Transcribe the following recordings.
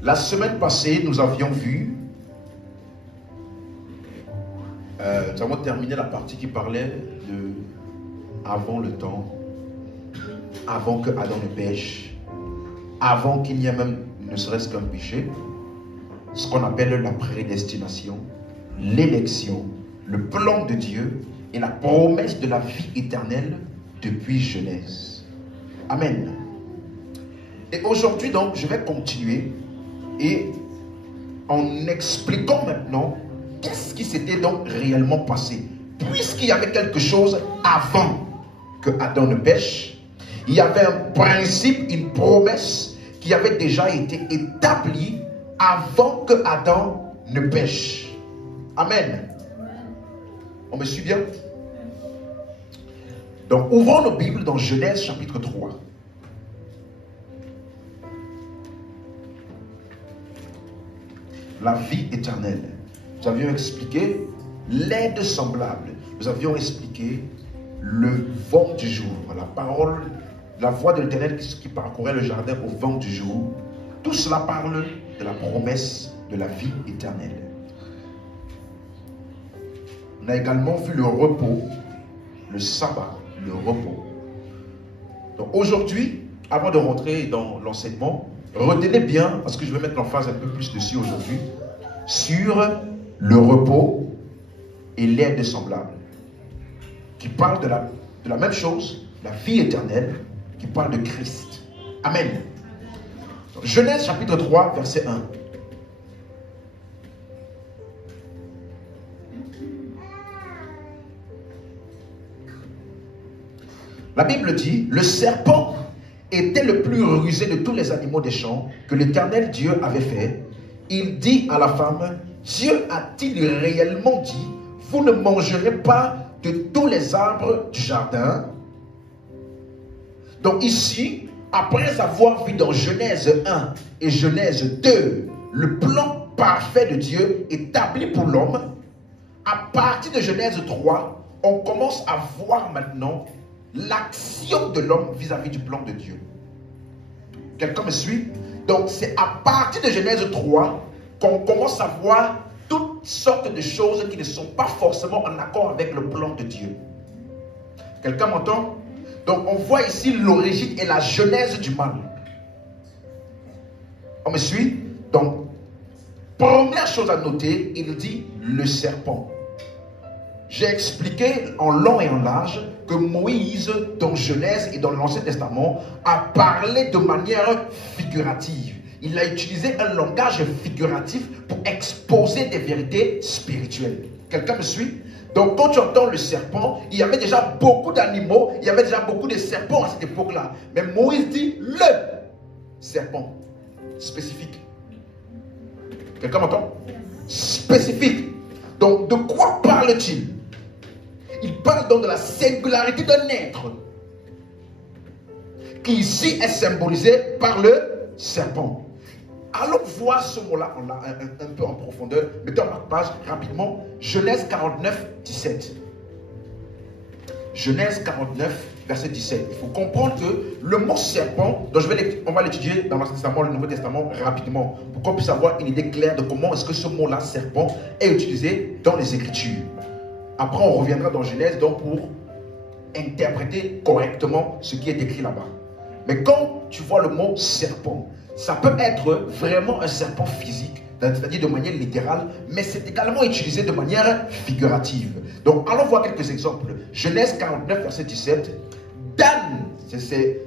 La semaine passée, nous avions vu, nous avons terminé la partie qui parlait de avant le temps, avant que Adam ne pêche, avant qu'il n'y ait même ne serait-ce qu'un péché, ce qu'on appelle la prédestination, l'élection, le plan de Dieu et la promesse de la vie éternelle depuis Genèse. Amen. Et aujourd'hui donc, je vais continuer et en expliquant maintenant qu'est-ce qui s'était donc réellement passé. Puisqu'il y avait quelque chose avant que Adam ne pêche, il y avait un principe, une promesse qui avait déjà été établie avant que Adam ne pêche. Amen. On me suit bien? Donc, ouvrons nos Bibles dans Genèse chapitre 3. La vie éternelle. Nous avions expliqué l'aide semblable. Nous avions expliqué le vent du jour. La parole, la voix de l'Éternel qui parcourait le jardin au vent du jour. Tout cela parle de la promesse de la vie éternelle. On a également vu le repos, le sabbat, le repos. Donc aujourd'hui, avant de rentrer dans l'enseignement, retenez bien, parce que je vais mettre l'emphase un peu plus dessus aujourd'hui, sur le repos et l'aide semblable, qui parle de la même chose, la vie éternelle, qui parle de Christ. Amen. Donc, Genèse chapitre 3, verset 1. La Bible dit, le serpent était le plus rusé de tous les animaux des champs que l'Éternel Dieu avait fait. Il dit à la femme, Dieu a-t-il réellement dit, vous ne mangerez pas de tous les arbres du jardin? Donc ici, après avoir vu dans Genèse 1 et Genèse 2, le plan parfait de Dieu établi pour l'homme, à partir de Genèse 3, on commence à voir maintenant l'action de l'homme vis-à-vis du plan de Dieu. Quelqu'un me suit? Donc c'est à partir de Genèse 3 qu'on commence à voir toutes sortes de choses qui ne sont pas forcément en accord avec le plan de Dieu. Quelqu'un m'entend? Donc on voit ici l'origine et la genèse du mal. On me suit? Donc, première chose à noter, il dit le serpent. J'ai expliqué en long et en large que Moïse, dans Genèse et dans l'Ancien Testament, a parlé de manière figurative. Il a utilisé un langage figuratif pour exposer des vérités spirituelles. Quelqu'un me suit? Donc quand tu entends le serpent, il y avait déjà beaucoup d'animaux, il y avait déjà beaucoup de serpents à cette époque-là. Mais Moïse dit le serpent, spécifique. Quelqu'un m'entend? Spécifique. Donc de quoi parle-t-il? Il parle donc de la singularité d'un être qui ici est symbolisé par le serpent. Allons voir ce mot-là un peu en profondeur. Mettons en page rapidement. Genèse 49, 17. Genèse 49, verset 17. Il faut comprendre que le mot serpent, donc on va l'étudier dans l'Ancien Testament, le Nouveau Testament rapidement, pour qu'on puisse avoir une idée claire de comment est-ce que ce mot-là, serpent, est utilisé dans les Écritures. Après, on reviendra dans Genèse donc pour interpréter correctement ce qui est écrit là-bas. Mais quand tu vois le mot serpent, ça peut être vraiment un serpent physique, c'est-à-dire de manière littérale, mais c'est également utilisé de manière figurative. Donc, allons voir quelques exemples. Genèse 49, verset 17. Dan, c'est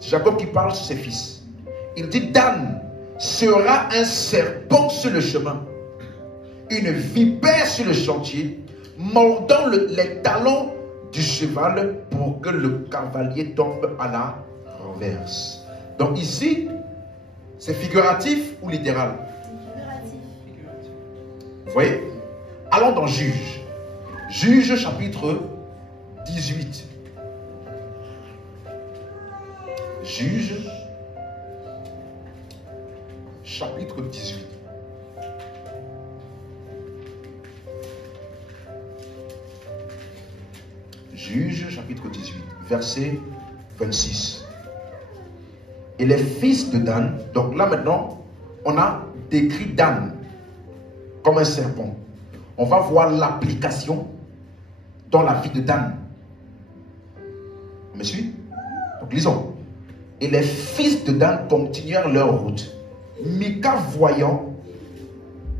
Jacob qui parle sur ses fils. Il dit, Dan sera un serpent sur le chemin, une vipère sur le chantier, mordant les talons du cheval pour que le cavalier tombe à la renverse. Donc ici, c'est figuratif ou littéral? Figuratif. Vous voyez? Allons dans Juge. Juge chapitre 18. Juge chapitre 18. Juge chapitre 18, verset 26. et les fils de Dan. Donc là maintenant, on a décrit Dan comme un serpent. On va voir l'application dans la vie de Dan. Vous me suivez? Donc lisons. Et les fils de Dan continuèrent leur route. Mika, voyant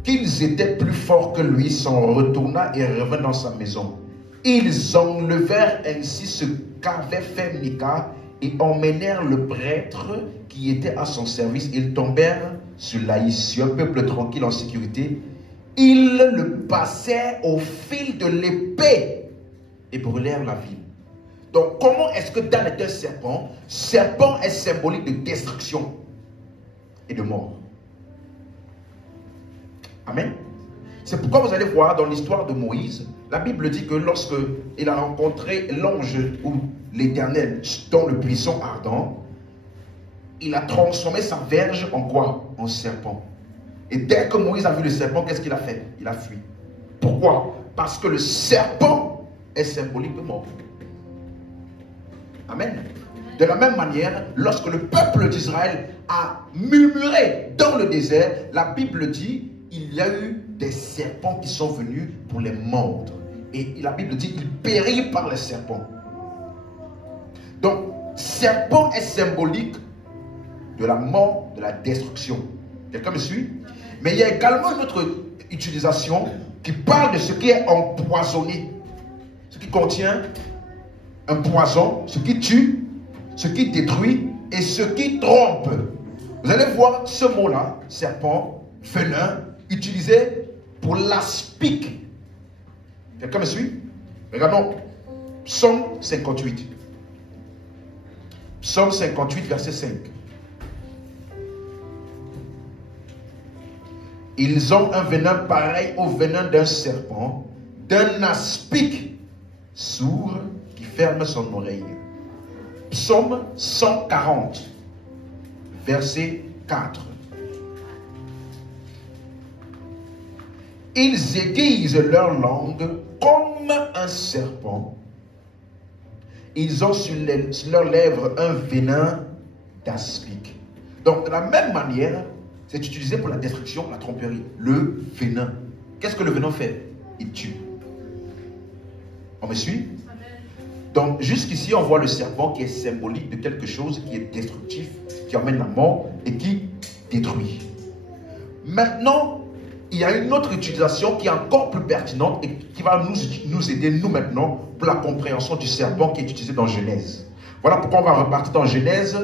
qu'ils étaient plus forts que lui, s'en retourna et revint dans sa maison. Ils enlevèrent ainsi ce qu'avait fait Mika et emmenèrent le prêtre qui était à son service. Ils tombèrent sur Laïs, sur un peuple tranquille en sécurité. Ils le passèrent au fil de l'épée et brûlèrent la ville. Donc, comment est-ce que Dan est un serpent? Serpent est symbolique de destruction et de mort. Amen. C'est pourquoi vous allez voir dans l'histoire de Moïse, la Bible dit que lorsque il a rencontré l'ange ou l'Éternel dans le buisson ardent, il a transformé sa verge en quoi? En serpent. Et dès que Moïse a vu le serpent, qu'est-ce qu'il a fait? Il a fui. Pourquoi? Parce que le serpent est symbolique de mort. Amen. De la même manière, lorsque le peuple d'Israël a murmuré dans le désert, la Bible dit il y a eu des serpents qui sont venus pour les mordre. Et la Bible dit il périt par les serpents. Donc, serpent est symbolique de la mort, de la destruction. Quelqu'un me suit? Mais il y a également une autre utilisation qui parle de ce qui est empoisonné, ce qui contient un poison, ce qui tue, ce qui détruit et ce qui trompe. Vous allez voir ce mot-là, serpent, venin, utilisé pour l'aspic. Quelqu'un me suit? Regardons, Psaume 58. Psaume 58, verset 5. Ils ont un venin pareil au venin d'un serpent, d'un aspic sourd qui ferme son oreille. Psaume 140, verset 4. Ils aiguisent leur langue comme un serpent. Ils ont sur leurs lèvres un venin d'aspic. Donc, de la même manière, c'est utilisé pour la destruction, la tromperie. Le venin. Qu'est-ce que le venin fait? Il tue. On me suit? Donc, jusqu'ici, on voit le serpent qui est symbolique de quelque chose qui est destructif, qui emmène la mort et qui détruit. Maintenant, il y a une autre utilisation qui est encore plus pertinente et qui va nous aider, nous maintenant, pour la compréhension du serpent qui est utilisé dans Genèse. Voilà pourquoi on va repartir dans Genèse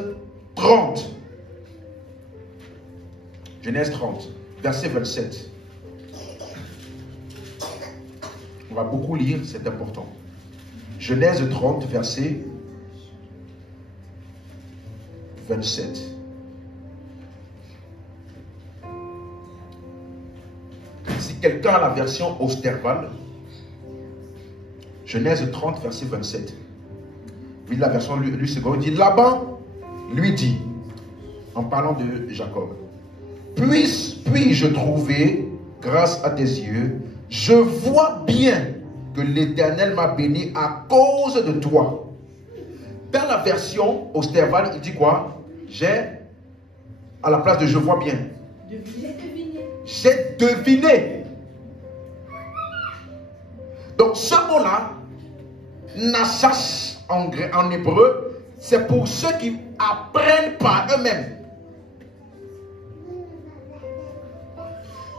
30. Genèse 30, verset 27. On va beaucoup lire, c'est important. Genèse 30, verset 27. Si quelqu'un a la version Osterval, Genèse 30, verset 27. Lui, la version lui seconde, dit Laban lui dit, en parlant de Jacob, puis-je trouver grâce à tes yeux? Je vois bien que l'Éternel m'a béni à cause de toi. Dans la version Osterval, il dit quoi? J'ai, à la place de je vois bien. J'ai deviné. Donc ce mot-là, Nachash en hébreu, c'est pour ceux qui apprennent par eux-mêmes.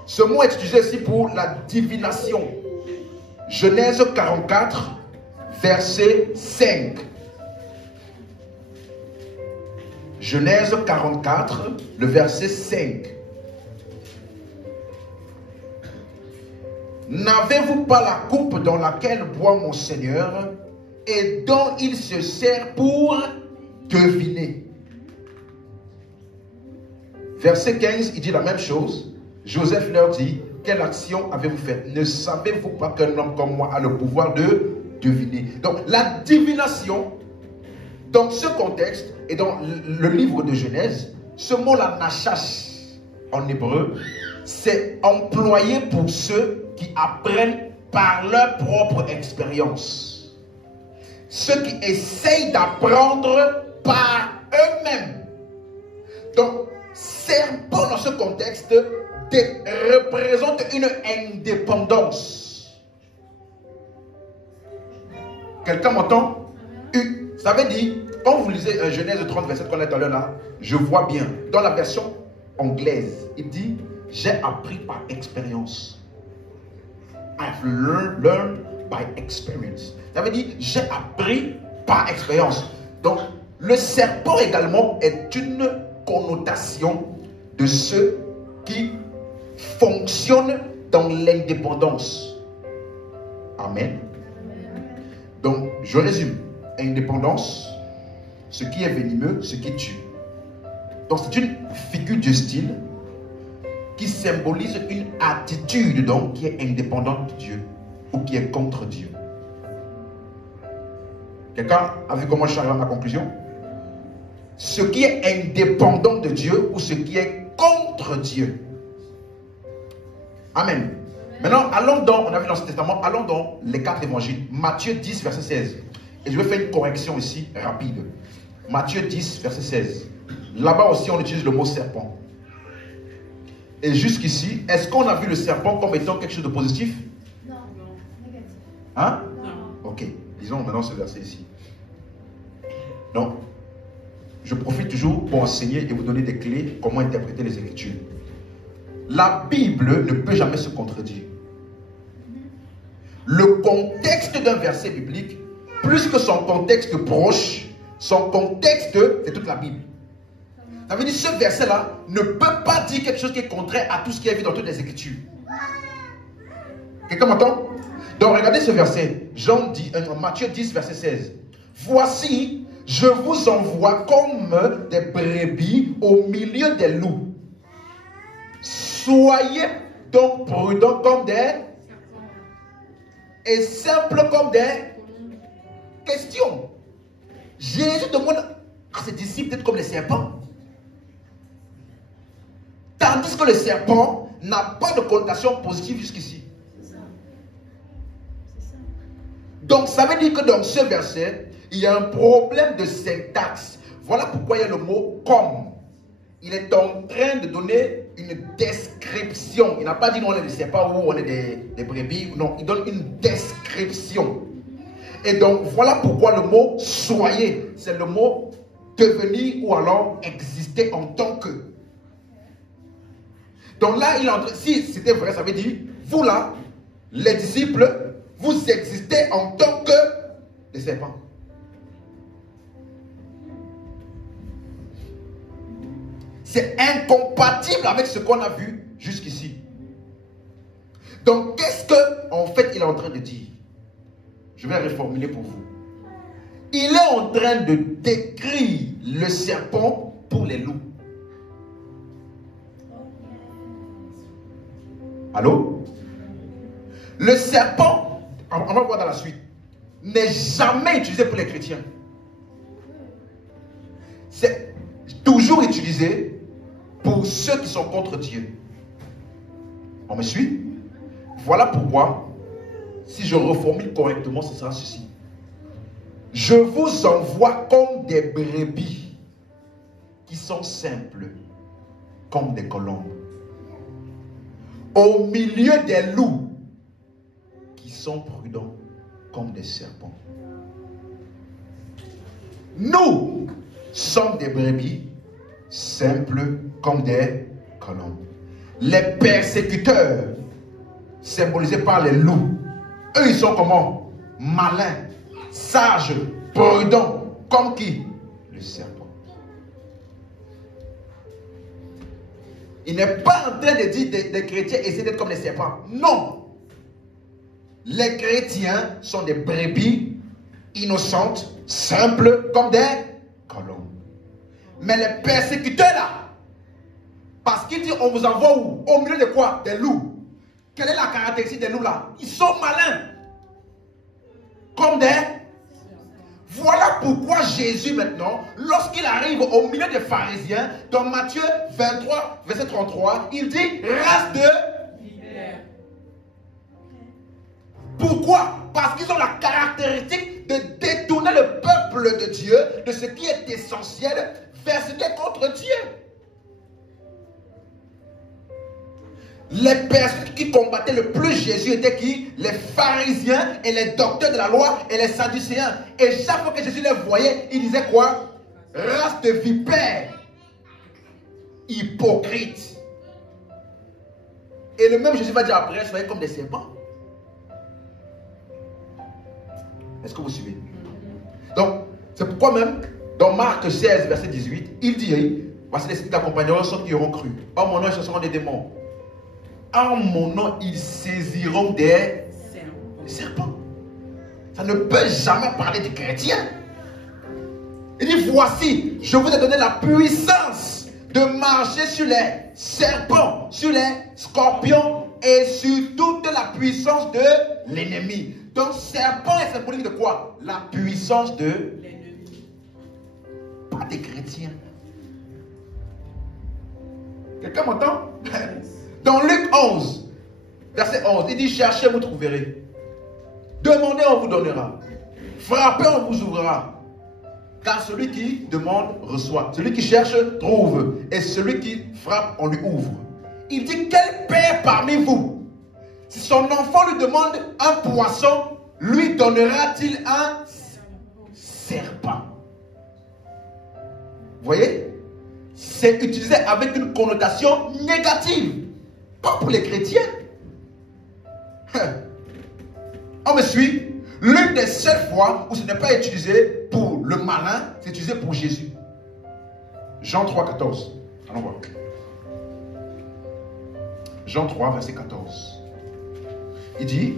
Ce mot est utilisé aussi pour la divination. Genèse 44, verset 5. Genèse 44, le verset 5. N'avez-vous pas la coupe dans laquelle boit mon Seigneur et dont il se sert pour deviner? Verset 15, il dit la même chose. Joseph leur dit, quelle action avez-vous faite? Ne savez-vous pas qu'un homme comme moi a le pouvoir de deviner? Donc la divination, dans ce contexte et dans le livre de Genèse, ce mot-là, nachash, en hébreu, c'est employé pour ceux qui apprennent par leur propre expérience. Ceux qui essayent d'apprendre par eux-mêmes. serpent dans ce contexte représente une indépendance. Quelqu'un m'entend? Ça veut dire, quand vous lisez Genèse 30, verset qu'on est tout à l'heure là, je vois bien, dans la version anglaise, il dit, j'ai appris par expérience. I've learned by experience. Ça veut dire, j'ai appris par expérience. Donc, le serpent également est une connotation de ceux qui fonctionnent dans l'indépendance. Amen. Donc, je résume. Indépendance, ce qui est venimeux, ce qui tue. Donc, c'est une figure de style qui symbolise une attitude donc qui est indépendante de Dieu ou qui est contre Dieu. Quelqu'un a vu comment je suis arrivé à ma conclusion? Ce qui est indépendant de Dieu ou ce qui est contre Dieu. Amen. Maintenant, allons dans, on a vu dans l'Ancien Testament, allons dans les 4 évangiles. Matthieu 10, verset 16. Et je vais faire une correction ici, rapide. Matthieu 10, verset 16. Là-bas aussi, on utilise le mot serpent. Et jusqu'ici, est-ce qu'on a vu le serpent comme étant quelque chose de positif? Non, négatif. Hein? Non. Ok, lisons maintenant ce verset ici. Donc, je profite toujours pour enseigner et vous donner des clés comment interpréter les Écritures. La Bible ne peut jamais se contredire. Le contexte d'un verset biblique, plus que son contexte proche, son contexte, c'est toute la Bible. Ça veut dire que ce verset-là ne peut pas dire quelque chose qui est contraire à tout ce qui est vu dans toutes les Écritures. Quelqu'un m'entend? Donc regardez ce verset. Matthieu 10, verset 16. Voici, je vous envoie comme des brebis au milieu des loups. Soyez donc prudents comme des et simples comme des questions. Jésus demande à ses disciples d'être comme les serpents. Tandis que le serpent n'a pas de connotation positive jusqu'ici. Donc ça veut dire que dans ce verset, il y a un problème de syntaxe. Voilà pourquoi il y a le mot comme. Il est en train de donner une description. Il n'a pas dit non, on est des serpents ou on est des brebis. Non, il donne une description. Et donc voilà pourquoi le mot soyez, c'est le mot devenir ou alors exister en tant que. Donc là, si c'était vrai, ça veut dire, vous là, les disciples, vous existez en tant que des serpents. C'est incompatible avec ce qu'on a vu jusqu'ici. Donc, qu'est-ce qu'en fait il est en train de dire? Je vais reformuler pour vous. Il est en train de décrire le serpent pour les loups. Allô? Le serpent, on va voir dans la suite, n'est jamais utilisé pour les chrétiens. C'est toujours utilisé pour ceux qui sont contre Dieu. On me suit? Voilà pourquoi, si je reformule correctement, ce sera ceci. Je vous envoie comme des brebis qui sont simples, comme des colombes, au milieu des loups qui sont prudents comme des serpents. Nous sommes des brebis simples comme des colombes. Les persécuteurs, symbolisés par les loups, eux ils sont comment? Malins, sages, prudents, comme qui? Le serpent. Il n'est pas en train de dire des chrétiens essaient d'être comme les serpents. Non. Les chrétiens sont des brebis innocentes, simples, comme des colombes. Mais les persécuteurs là, parce qu'il dit on vous envoie où? Au milieu de quoi? Des loups. Quelle est la caractéristique des loups là? Ils sont malins. Comme des... Voilà pourquoi Jésus maintenant, lorsqu'il arrive au milieu des pharisiens, dans Matthieu 23, verset 33, il dit race de... Pourquoi? Parce qu'ils ont la caractéristique de détourner le peuple de Dieu de ce qui est essentiel vers ce qui est contre Dieu. Les personnes qui combattaient le plus Jésus étaient qui? Les pharisiens et les docteurs de la loi et les sadducéens. Et chaque fois que Jésus les voyait, il disait quoi? Race de vipères, hypocrites. Et le même Jésus va dire après, soyez comme des serpents. Est-ce que vous suivez? Donc, c'est pourquoi même, dans Marc 16, verset 18, il dit, voici les signes d'accompagneront ceux qui auront cru. En mon nom, ils chasseront des démons. En mon nom, ils saisiront des serpents. Ça ne peut jamais parler des chrétiens. Il dit, voici, je vous ai donné la puissance de marcher sur les serpents, sur les scorpions et sur toute la puissance de l'ennemi. Donc, serpent est symbolique de quoi? La puissance de l'ennemi. Pas des chrétiens. Quelqu'un m'entend? Dans Luc 11, verset 11, il dit, cherchez, vous trouverez. Demandez, on vous donnera. Frappez, on vous ouvrira. Car celui qui demande, reçoit. Celui qui cherche, trouve. Et celui qui frappe, on lui ouvre. Il dit, quel père parmi vous, si son enfant lui demande un poisson, lui donnera-t-il un serpent? Vous voyez? C'est utilisé avec une connotation négative. Pas pour les chrétiens. On me suit? L'une des seules fois où ce n'est pas utilisé pour le malin, c'est utilisé pour Jésus. Jean 3, 14. Allons voir. Jean 3, verset 14. Il dit,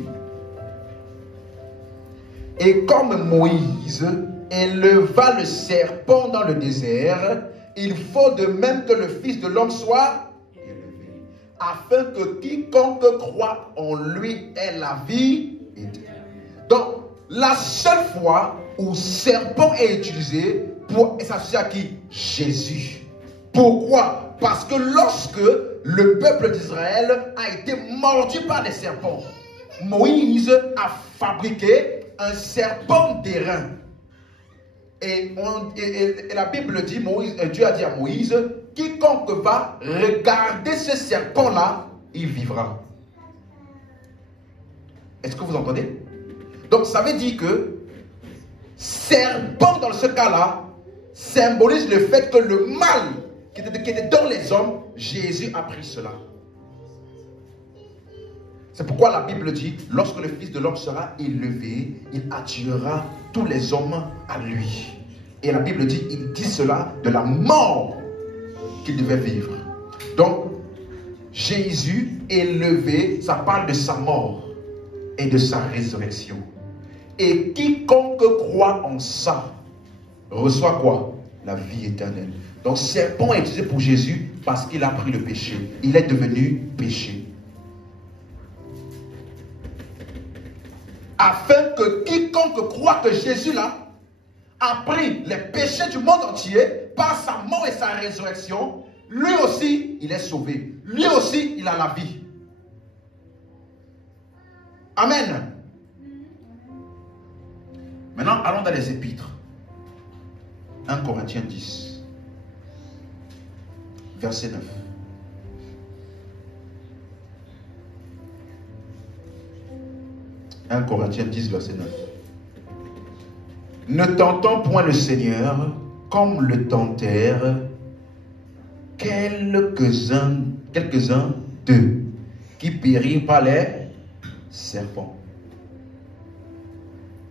et comme Moïse éleva le serpent dans le désert, il faut de même que le Fils de l'homme soit élevé, afin que quiconque croit en lui ait la vie éternelle. Donc, la seule fois où serpent est utilisé pour s'associer à qui? Jésus. Pourquoi? Parce que lorsque le peuple d'Israël a été mordu par des serpents, Moïse a fabriqué un serpent d'airain. Et la Bible dit, Dieu a dit à Moïse, quiconque va regarder ce serpent-là, il vivra. Est-ce que vous entendez? Donc ça veut dire que serpent dans ce cas-là symbolise le fait que le mal qui était dans les hommes, Jésus a pris cela. C'est pourquoi la Bible dit, lorsque le Fils de l'homme sera élevé, il attirera tous les hommes à lui. Et la Bible dit, il dit cela de la mort qu'il devait vivre. Donc, Jésus élevé, ça parle de sa mort et de sa résurrection. Et quiconque croit en ça, reçoit quoi? La vie éternelle. Donc, serpent est utilisé pour Jésus parce qu'il a pris le péché. Il est devenu péché. Afin que quiconque croit que Jésus là a pris les péchés du monde entier par sa mort et sa résurrection, lui aussi il est sauvé. Lui aussi il a la vie. Amen. Maintenant allons dans les épîtres. 1 Corinthiens 10 verset 9. « 1 Corinthiens 10, verset 9. Ne tentons point le Seigneur comme le tentèrent quelques-uns d'eux qui périrent par les serpents. »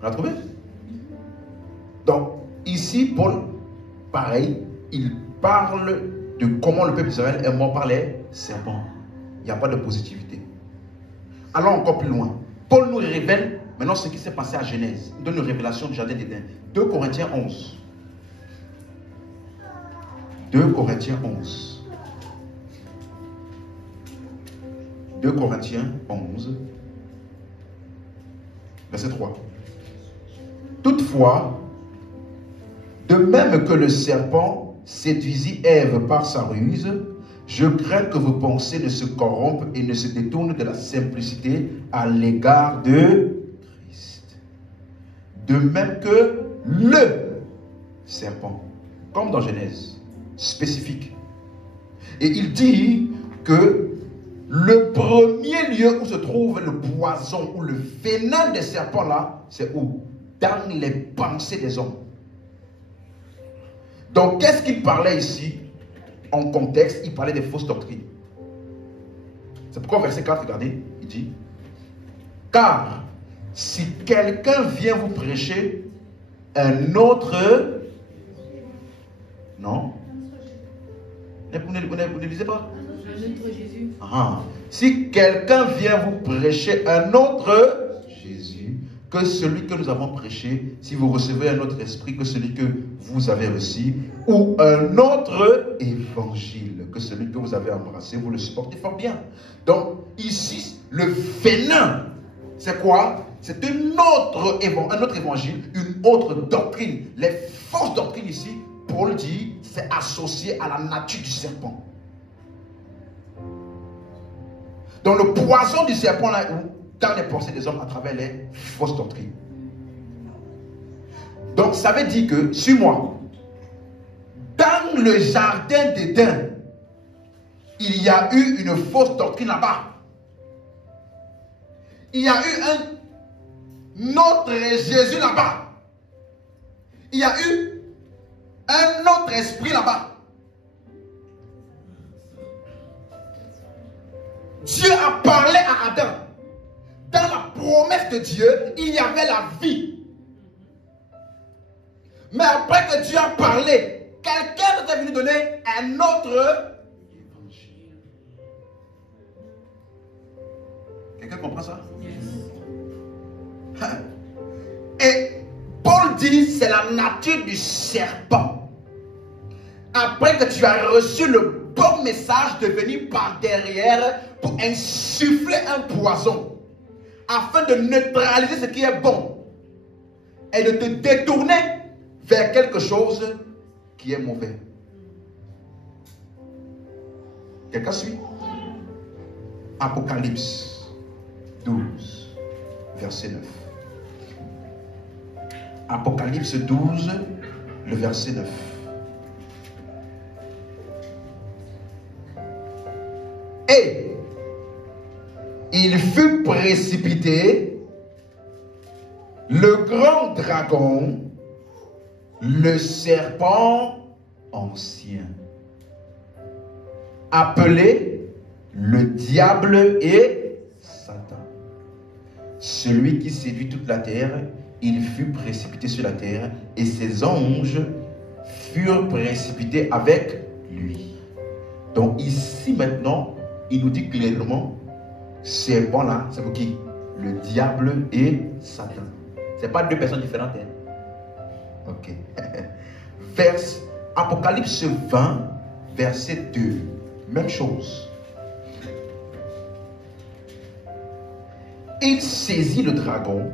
On l'a trouvé? Donc, ici, Paul, pareil, il parle de comment le peuple d'Israël est mort par les serpents. Il n'y a pas de positivité. Allons encore plus loin. Paul nous révèle maintenant ce qui s'est passé à Genèse. Il donne une révélation du jardin d'Éden. 2 Corinthiens 11. 2 Corinthiens 11. 2 Corinthiens 11. Verset 3. Toutefois, de même que le serpent séduisit Ève par sa ruse, je crains que vos pensées ne se corrompent et ne se détournent de la simplicité à l'égard de Christ. De même que le serpent, comme dans Genèse, spécifique. Et il dit que le premier lieu où se trouve le poison ou le venin des serpents là, c'est où? Dans les pensées des hommes. Donc, qu'est-ce qu'il parlait ici? En contexte, il parlait des fausses doctrines. C'est pourquoi verset 4, regardez, il dit, car si quelqu'un vient vous prêcher un autre... Non? Vous ne lisez pas? Un autre Jésus. Si quelqu'un vient vous prêcher un autre Jésus que celui que nous avons prêché, si vous recevez un autre esprit que celui que vous avez reçu, ou un autre évangile que celui que vous avez embrassé, vous le supportez fort bien. Donc ici, le venin, c'est quoi? C'est un autre évangile, une autre doctrine. Les fausses doctrines ici, Paul dit, c'est associé à la nature du serpent. Donc le poison du serpent là, dans les pensées des hommes à travers les fausses doctrines. Donc ça veut dire que, suis-moi, dans le jardin d'Éden, il y a eu une fausse doctrine là-bas. Il y a eu un autre Jésus là-bas. Il y a eu un autre esprit là-bas. Dieu a parlé à Adam. Dans la promesse de Dieu, il y avait la vie. Mais après que Dieu a parlé, quelqu'un est venu donner un autre évangile. Quelqu'un comprend ça? Yes. Et Paul dit, c'est la nature du serpent. Après que tu as reçu le bon message de venir par derrière pour insuffler un poison, afin de neutraliser ce qui est bon et de te détourner vers quelque chose qui est mauvais. Quelqu'un suit? Apocalypse 12, verset 9. Apocalypse 12, le verset 9. Et il fut précipité, le grand dragon, le serpent ancien, appelé le diable et Satan, celui qui séduit toute la terre. Il fut précipité sur la terre et ses anges furent précipités avec lui. Donc ici maintenant, il nous dit clairement, serpent là, c'est pour qui? Le diable et Satan. Ce n'est pas deux personnes différentes. Hein? Ok. Apocalypse 20, verset 2. Même chose. Il saisit le dragon,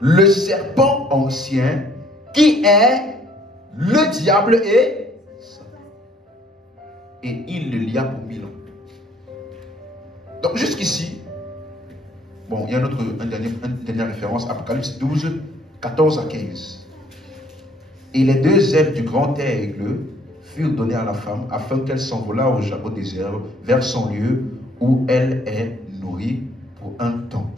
le serpent ancien, qui est le diable et Satan. Et il le lia pour 1000 ans. Donc jusqu'ici, bon, il y a une dernière référence, Apocalypse 12, 14 à 15. Et les deux ailes du grand aigle furent données à la femme afin qu'elle s'envolât au désert vers son lieu où elle est nourrie pour un temps.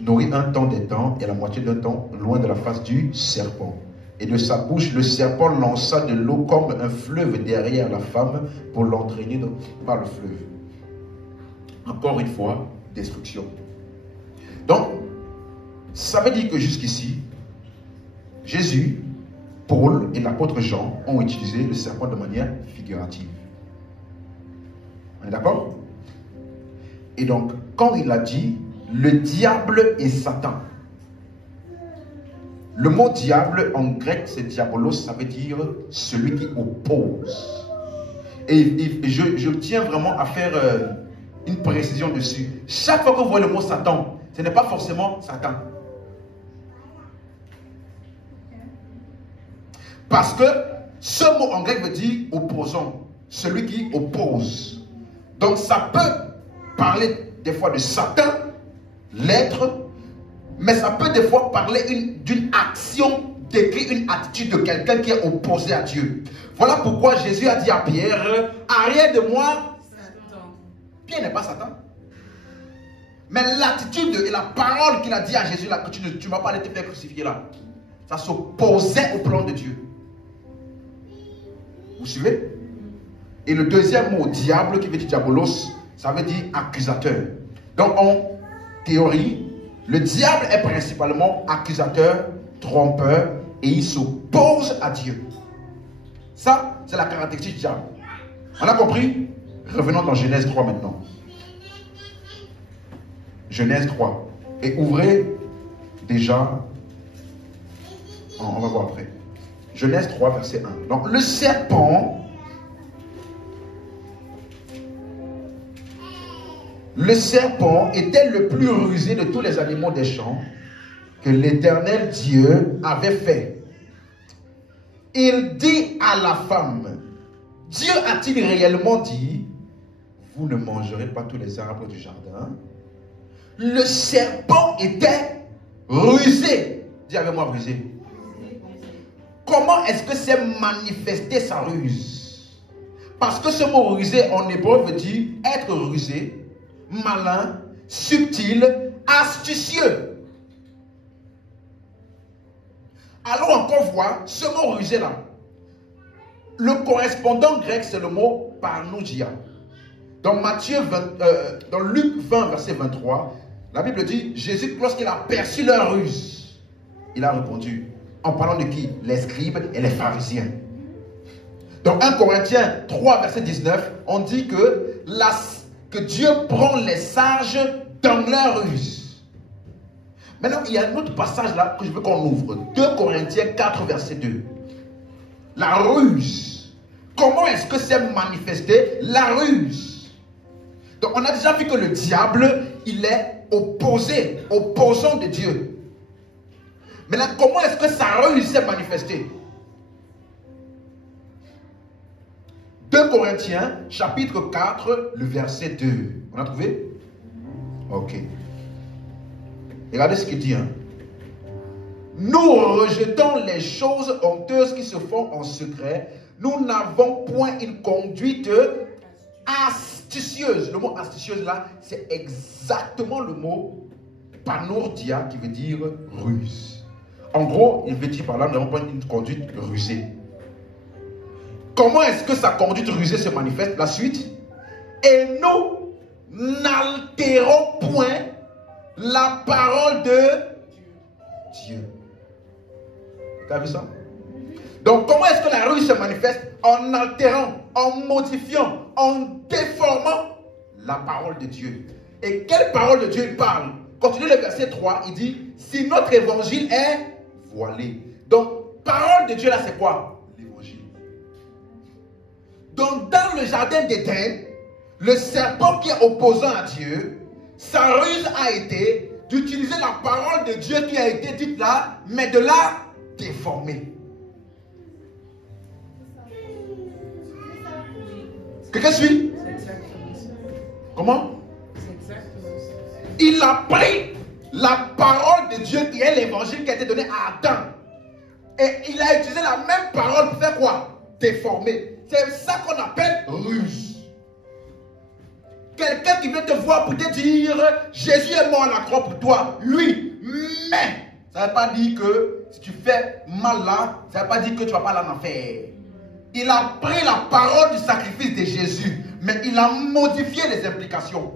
Nourrie un temps des temps et la moitié d'un temps loin de la face du serpent. Et de sa bouche, le serpent lança de l'eau comme un fleuve derrière la femme pour l'entraîner par le fleuve. Encore une fois, destruction. Donc, ça veut dire que jusqu'ici, Jésus, Paul et l'apôtre Jean ont utilisé le serpent de manière figurative. On est d'accord? Et donc, quand il a dit le diable et Satan, le mot diable en grec c'est diabolos, ça veut dire celui qui oppose. Et je tiens vraiment à faire une précision dessus. Chaque fois que vous voyez le mot Satan, ce n'est pas forcément Satan. Parce que ce mot en grec veut dire opposant, celui qui oppose. Donc ça peut parler des fois de Satan, l'être, mais ça peut des fois parler d'une action, décrire une attitude de quelqu'un qui est opposé à Dieu. Voilà pourquoi Jésus a dit à Pierre, arrière de moi, Pierre n'est pas Satan. Mais l'attitude et la parole qu'il a dit à Jésus, là, que tu ne m'as pas allé te faire crucifier là, ça s'opposait au plan de Dieu. Vous suivez? Et le deuxième mot, diable, qui veut dire diabolos, ça veut dire accusateur. Donc en théorie, le diable est principalement accusateur, trompeur, et il s'oppose à Dieu. Ça, c'est la caractéristique du diable. On a compris? Revenons dans Genèse 3 maintenant. Genèse 3. Et ouvrez déjà, on va voir après. Genèse 3, verset 1. Donc le serpent était le plus rusé de tous les animaux des champs que l'Éternel Dieu avait fait. Il dit à la femme, Dieu a-t-il réellement dit, vous ne mangerez pas tous les arbres du jardin? Le serpent était rusé. Dis avec moi, rusé. Comment est-ce que c'est manifesté sa ruse? Parce que ce mot rusé en hébreu veut dire être rusé, malin, subtil, astucieux. Alors on peut voir ce mot rusé là. Le correspondant grec, c'est le mot parnougia. Dans Luc 20, verset 23, la Bible dit, Jésus, lorsqu'il a perçu leur ruse, il a répondu, en parlant de qui? Les scribes et les pharisiens. Dans 1 Corinthiens 3, verset 19, on dit que Dieu prend les sages dans leur ruse. Maintenant, il y a un autre passage là que je veux qu'on ouvre. 2 Corinthiens 4, verset 2. La ruse. Comment est-ce que c'est manifesté? La ruse. Donc, on a déjà vu que le diable, il est opposant de Dieu. Maintenant, comment est-ce que sa ruse s'est manifestée? 2 Corinthiens, chapitre 4, le verset 2. On a trouvé? Ok. Regardez ce qu'il dit. Hein. Nous rejetons les choses honteuses qui se font en secret. Nous n'avons point une conduite astucieuse. Le mot astucieuse là, c'est exactement le mot panourdia qui veut dire ruse. En gros, il veut dire par là, nous n'avons pas une conduite rusée. Comment est-ce que sa conduite rusée se manifeste? La suite. Et nous n'altérons point la parole de Dieu. Tu as vu ça? Donc, comment est-ce que la ruse se manifeste? En altérant, en modifiant, en déformant la parole de Dieu. Et quelle parole de Dieu il parle? Quand tu lis le verset 3, il dit, si notre évangile est voilé. Donc, parole de Dieu là, c'est quoi? L'évangile. Donc, dans le jardin d'Éden, le serpent qui est opposant à Dieu, sa ruse a été d'utiliser la parole de Dieu qui a été dite là, mais de la déformer. Quelqu'un suit? Comment? Il a pris la parole de Dieu qui est l'évangile qui a été donné à Adam. Et il a utilisé la même parole pour faire quoi? Déformer. C'est ça qu'on appelle ruse. Quelqu'un qui vient te voir pour te dire Jésus est mort à la croix pour toi. Oui, mais ça ne veut pas dire que si tu fais mal là, ça ne veut pas dire que tu ne vas pas aller en enfer. Il a pris la parole du sacrifice de Jésus, mais il a modifié les implications.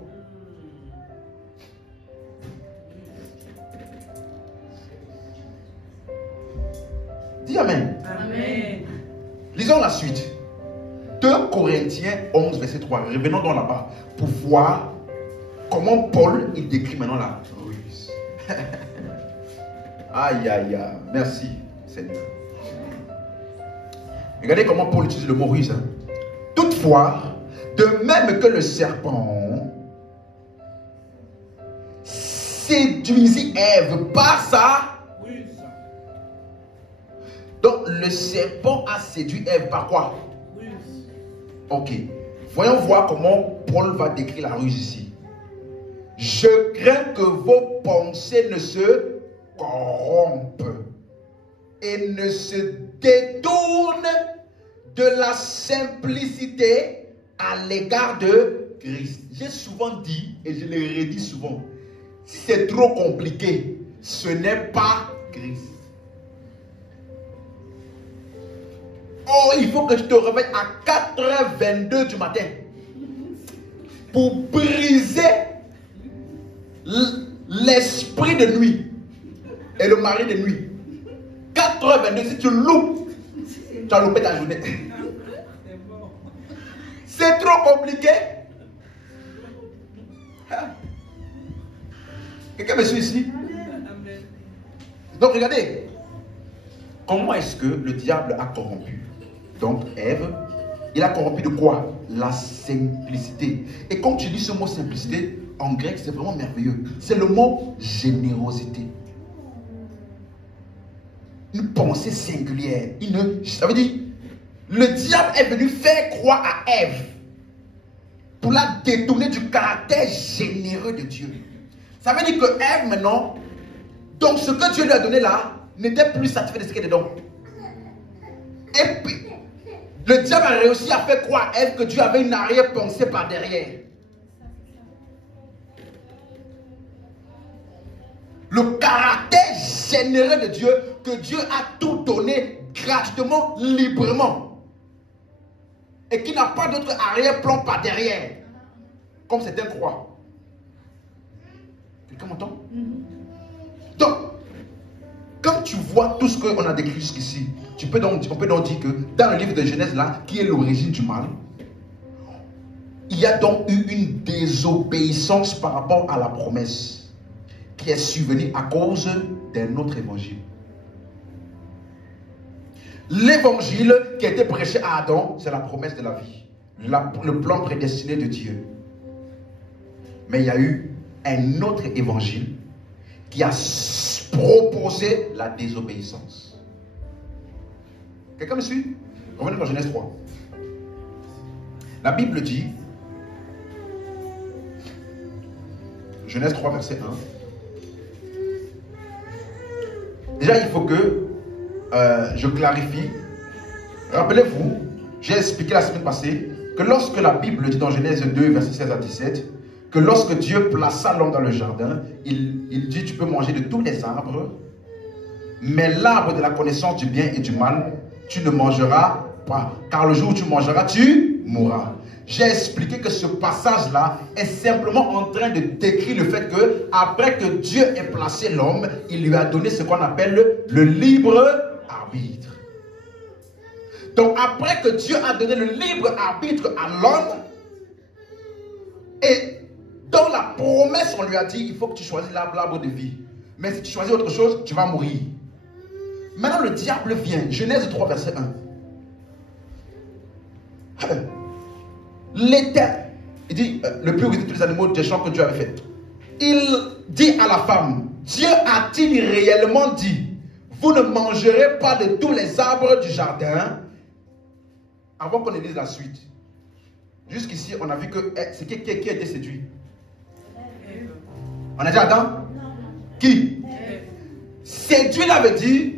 Dis Amen. Amen. Lisons la suite. 2 Corinthiens 11, verset 3. Revenons donc là-bas pour voir comment Paul il décrit maintenant la ruse. Aïe, aïe, aïe. Merci, Seigneur. Regardez comment Paul utilise le mot ruse. Hein. Toutefois, de même que le serpent séduisit Ève par sa ruse. Donc, le serpent a séduit Ève par quoi? Ruse. Ok. Voyons voir comment Paul va décrire la ruse ici. Je crains que vos pensées ne se corrompent et ne se détournent de la simplicité à l'égard de Christ. J'ai souvent dit, et je le redis souvent, si c'est trop compliqué, ce n'est pas Christ. Oh, il faut que tu te réveilles à 4h22 du matin pour briser l'esprit de nuit et le mari de nuit. 4h22, si tu loupes, tu as loupé ta journée. C'est trop compliqué. Hein? Quelqu'un me suit ici? Donc regardez, comment est-ce que le diable a corrompu? Donc Ève, il a corrompu de quoi? La simplicité. Et quand tu lis ce mot simplicité, en grec c'est vraiment merveilleux. C'est le mot générosité. Une pensée singulière. Ça veut dire, le diable est venu faire croire à Ève pour la détourner du caractère généreux de Dieu. Ça veut dire que Ève maintenant, donc ce que Dieu lui a donné là, n'était plus satisfait de ce qu'elle est dedans. Et puis, le diable a réussi à faire croire à Ève que Dieu avait une arrière-pensée par derrière. Le caractère généreux de Dieu, que Dieu a tout donné gratuitement, librement. Et qui n'a pas d'autre arrière-plan par derrière. Comme certains croient. Quelqu'un m'entend? Donc, quand tu vois tout ce qu'on a décrit jusqu'ici, on peut donc dire que dans le livre de Genèse là, qui est l'origine du mal, il y a donc eu une désobéissance par rapport à la promesse qui est survenue à cause d'un autre évangile. L'évangile qui a été prêché à Adam, c'est la promesse de la vie, le plan prédestiné de Dieu. Mais il y a eu un autre évangile qui a proposé la désobéissance. Quelqu'un me suit? Revenez dans Genèse 3. La Bible dit, Genèse 3, verset 1. Déjà, il faut que je clarifie. Rappelez-vous, j'ai expliqué la semaine passée que lorsque la Bible dit dans Genèse 2, verset 16 à 17, que lorsque Dieu plaça l'homme dans le jardin, il dit, tu peux manger de tous les arbres, mais l'arbre de la connaissance du bien et du mal, tu ne mangeras pas, car le jour où tu mangeras, tu mourras. J'ai expliqué que ce passage-là est simplement en train de décrire le fait que, après que Dieu ait placé l'homme, il lui a donné ce qu'on appelle le libre arbitre. Donc, après que Dieu a donné le libre arbitre à l'homme, et dans la promesse, on lui a dit, il faut que tu choisisses l'arbre de vie. Mais si tu choisis autre chose, tu vas mourir. Maintenant, le diable vient. Genèse 3, verset 1. L'Éternel, il dit, le plus vite de tous les animaux des champs que Dieu avait fait. Il dit à la femme, Dieu a-t-il réellement dit, vous ne mangerez pas de tous les arbres du jardin? Avant qu'on ait dit la suite. Jusqu'ici, on a vu que c'est qui a été séduit? On a dit Adam? Qui? Séduit, là veut dire,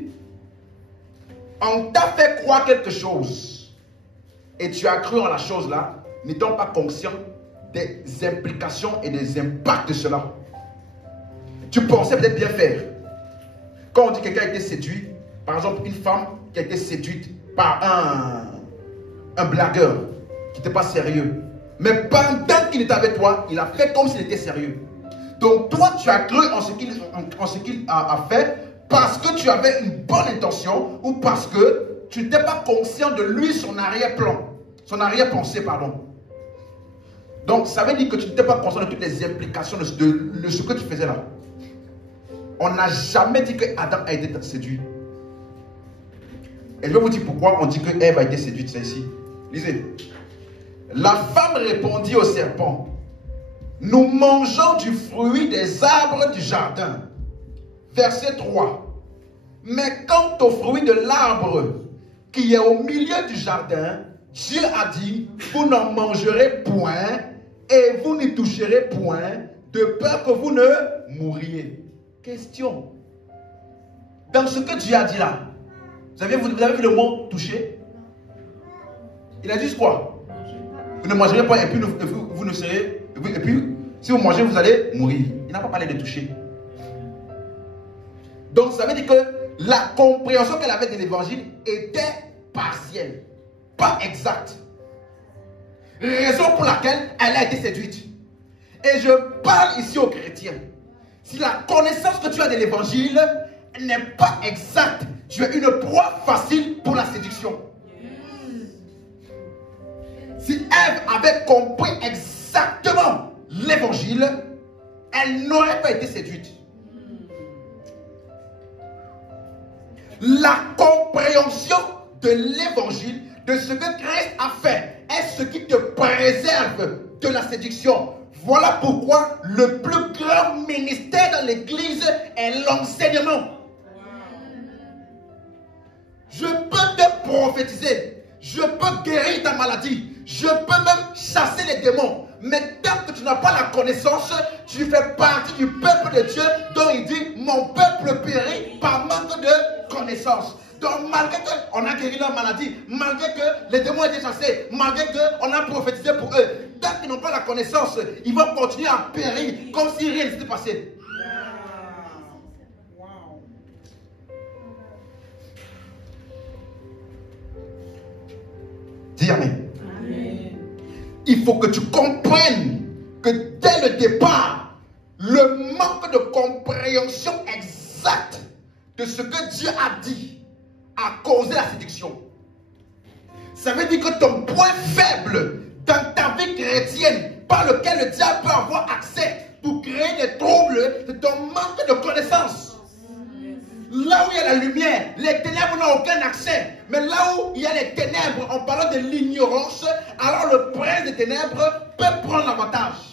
on t'a fait croire quelque chose. Et tu as cru en la chose là, n'étant pas conscient des implications et des impacts de cela. Tu pensais peut-être bien faire. Quand on dit que quelqu'un a été séduit, par exemple une femme qui a été séduite par un blagueur qui n'était pas sérieux. Mais pendant qu'il était avec toi, il a fait comme s'il était sérieux. Donc toi, tu as cru en ce qu'il a fait parce que tu avais une bonne intention ou parce que tu n'étais pas conscient de lui, son arrière-plan, son arrière-pensée, pardon. Donc ça veut dire que tu n'étais pas conscient de toutes les implications de ce que tu faisais là. On n'a jamais dit que Adam a été séduit. Et je vais vous dire pourquoi on dit que Ève a été séduite, c'est ici. Lisez. La femme répondit au serpent, nous mangeons du fruit des arbres du jardin. Verset 3. Mais quant au fruit de l'arbre qui est au milieu du jardin, Dieu a dit, vous n'en mangerez point et vous n'y toucherez point, de peur que vous ne mouriez. Question. Dans ce que Dieu a dit là, vous avez vu le mot toucher? Il a dit quoi? Vous ne mangerez pas et puis vous ne serez... Et puis, si vous mangez, vous allez mourir. Il n'a pas parlé de toucher. Donc, ça veut dire que la compréhension qu'elle avait de l'évangile était partielle, pas exacte. Raison pour laquelle elle a été séduite. Et je parle ici aux chrétiens. Si la connaissance que tu as de l'évangile n'est pas exacte, tu es une proie facile pour la séduction. Si Ève avait compris exactement l'évangile, elle n'aurait pas été séduite. La compréhension de l'évangile, de ce que Christ a fait, est ce qui te préserve de la séduction. Voilà pourquoi le plus grand ministère dans l'église est l'enseignement. Je peux te prophétiser, je peux guérir ta maladie, je peux même chasser les démons. Mais tant que tu n'as pas la connaissance, tu fais partie du peuple de Dieu dont il dit « Mon peuple périt par manque de connaissance ». Donc malgré qu'on a guéri leur maladie, malgré que les démons étaient chassés, malgré qu'on a prophétisé pour eux, tant qu'ils n'ont pas la connaissance, ils vont continuer à périr comme si rien ne s'était passé. Dis Amen. Amen. Il faut que tu comprennes que dès le départ, le manque de compréhension exacte de ce que Dieu a dit a causé la séduction. Ça veut dire que ton point faible dans ta vie chrétienne, par lequel le diable peut avoir accès pour créer des troubles, c'est ton manque de connaissance. Là où il y a la lumière, les ténèbres n'ont aucun accès. Mais là où il y a les ténèbres, en parlant de l'ignorance, alors le prince des ténèbres peut prendre l'avantage.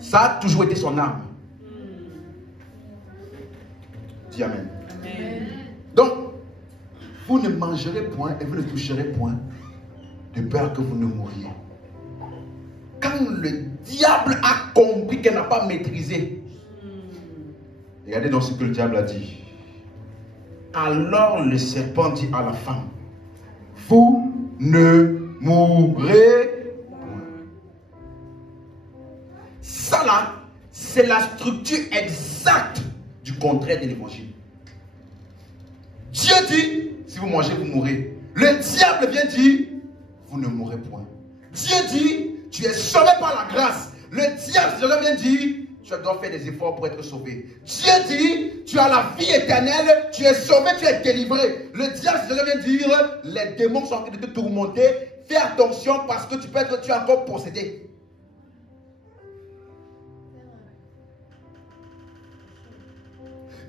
Ça a toujours été son arme. Dis Amen. Amen. Donc, vous ne mangerez point et vous ne toucherez point de peur que vous ne mouriez. Quand le diable a compris qu'elle n'a pas maîtrisé, regardez donc ce que le diable a dit. Alors le serpent dit à la femme, vous ne mourrez point. Ça là, c'est la structure exacte du contraire de l'évangile. Dieu dit, si vous mangez, vous mourrez. Le diable vient dire, vous ne mourrez point. Dieu dit, tu es sauvé par la grâce. Le diable vient dire, tu dois faire des efforts pour être sauvé. Dieu dit, tu as la vie éternelle, tu es sauvé, tu es délivré. Le diable vient dire, les démons sont en train de te tourmenter. Fais attention parce que tu es encore possédé.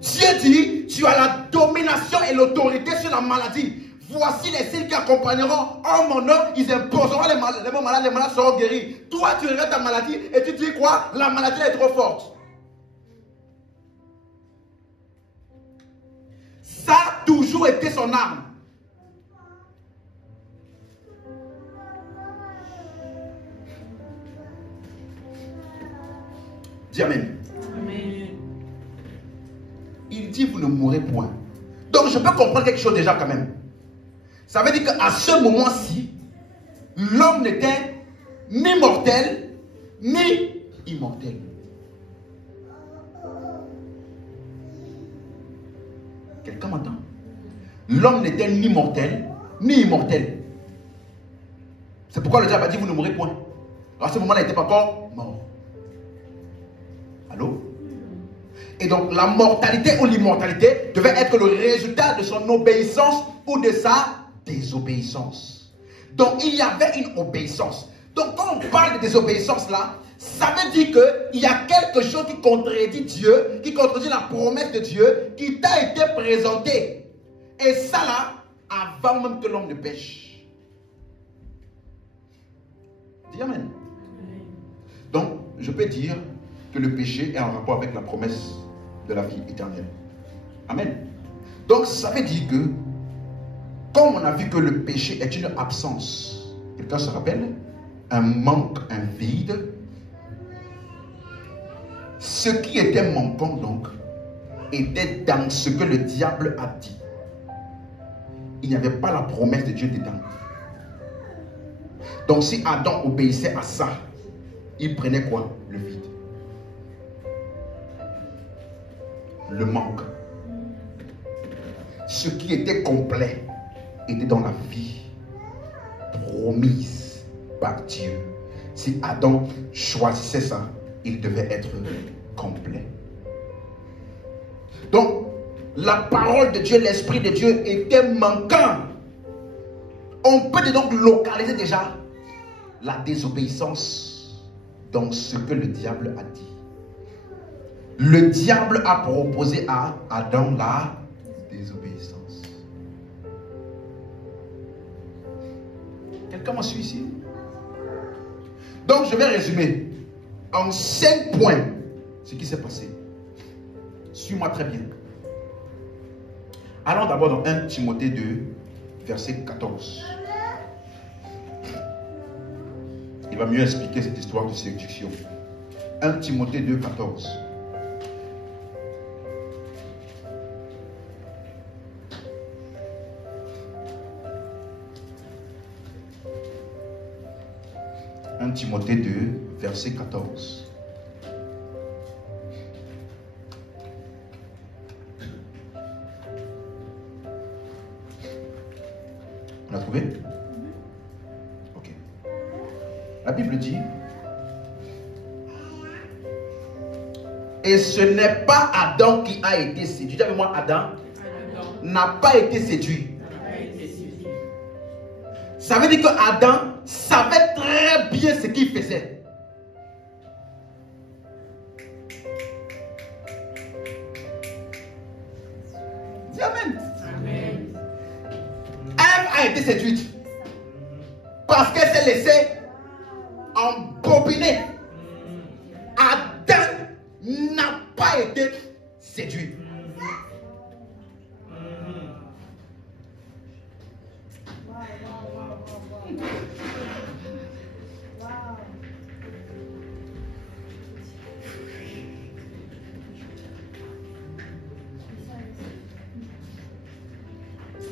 Dieu dit, tu as la domination et l'autorité sur la maladie. Voici les signes qui accompagneront en mon nom, ils imposeront les malades seront guéris. Toi, tu regardes ta maladie et tu dis quoi? La maladie est trop forte. Ça a toujours été son arme. Dis Amen. Amen. Il dit, vous ne mourrez point. Donc, je peux comprendre quelque chose déjà quand même. Ça veut dire qu'à ce moment-ci, l'homme n'était ni mortel, ni immortel. Quelqu'un m'entend? L'homme n'était ni mortel, ni immortel. C'est pourquoi le diable a dit, vous ne mourrez point. Alors, à ce moment-là, il n'était pas encore mort. Allô? Et donc, la mortalité ou l'immortalité devait être le résultat de son obéissance ou de sa désobéissance. Donc, il y avait une obéissance. Donc, quand on parle de désobéissance là, ça veut dire qu'il y a quelque chose qui contredit Dieu, qui contredit la promesse de Dieu, qui t'a été présentée. Et ça là, avant même que l'homme ne pêche. Dis Amen. Donc, je peux dire que le péché est en rapport avec la promesse de la vie éternelle. Amen. Donc, ça veut dire que, comme on a vu que le péché est une absence, quelqu'un se rappelle? Un manque, un vide. Ce qui était manquant donc, était dans ce que le diable a dit. il n'y avait pas la promesse de Dieu dedans. Donc si Adam obéissait à ça, il prenait quoi? Le vide. Le manque. Ce qui était complet était dans la vie promise par Dieu. Si Adam choisissait ça, il devait être complet. Donc, la parole de Dieu, l'Esprit de Dieu était manquant. On peut donc localiser déjà la désobéissance dans ce que le diable a dit. Le diable a proposé à Adam la désobéissance. Quelqu'un m'a suivi ici? Donc je vais résumer en 5 points ce qui s'est passé. Suis-moi très bien. Allons d'abord dans 1 Timothée 2, verset 14. Il va mieux expliquer cette histoire de séduction. 1 Timothée 2, 14. Timothée 2, verset 14. On a trouvé? Ok. La Bible dit, et ce n'est pas Adam qui a été séduit. Dis avec moi, Adam n'a pas été séduit. Ça veut dire que Adam savait très bien ce qu'il faisait. Dis Amen. Amen. Ève a été séduite parce qu'elle s'est laissée embobiner. Adam n'a pas été séduit.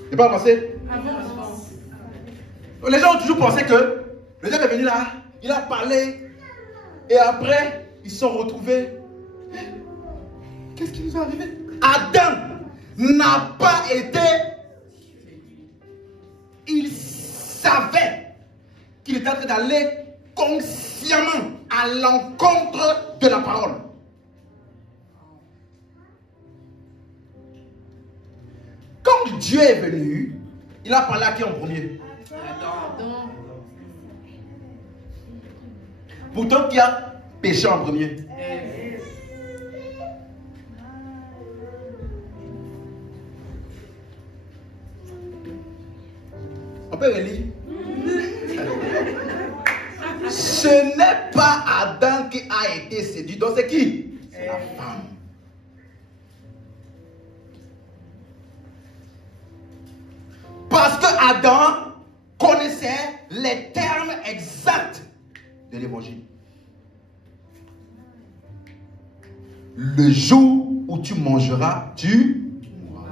C'est pas avancé? Les gens ont toujours pensé que le diable est venu là, il a parlé, et après, ils se sont retrouvés. Qu'est-ce qui nous est arrivé? Adam n'a pas été. Il savait qu'il était en train d'aller consciemment à l'encontre de la parole. Quand Dieu est venu, il a parlé à qui en premier? Adam. Pourtant, qui a péché en premier? On peut relire? Ce n'est pas Adam qui a été séduit. Donc c'est qui? C'est la femme. Parce que Adam connaissait les termes exacts de l'évangile. Le jour où tu mangeras, tu mourras.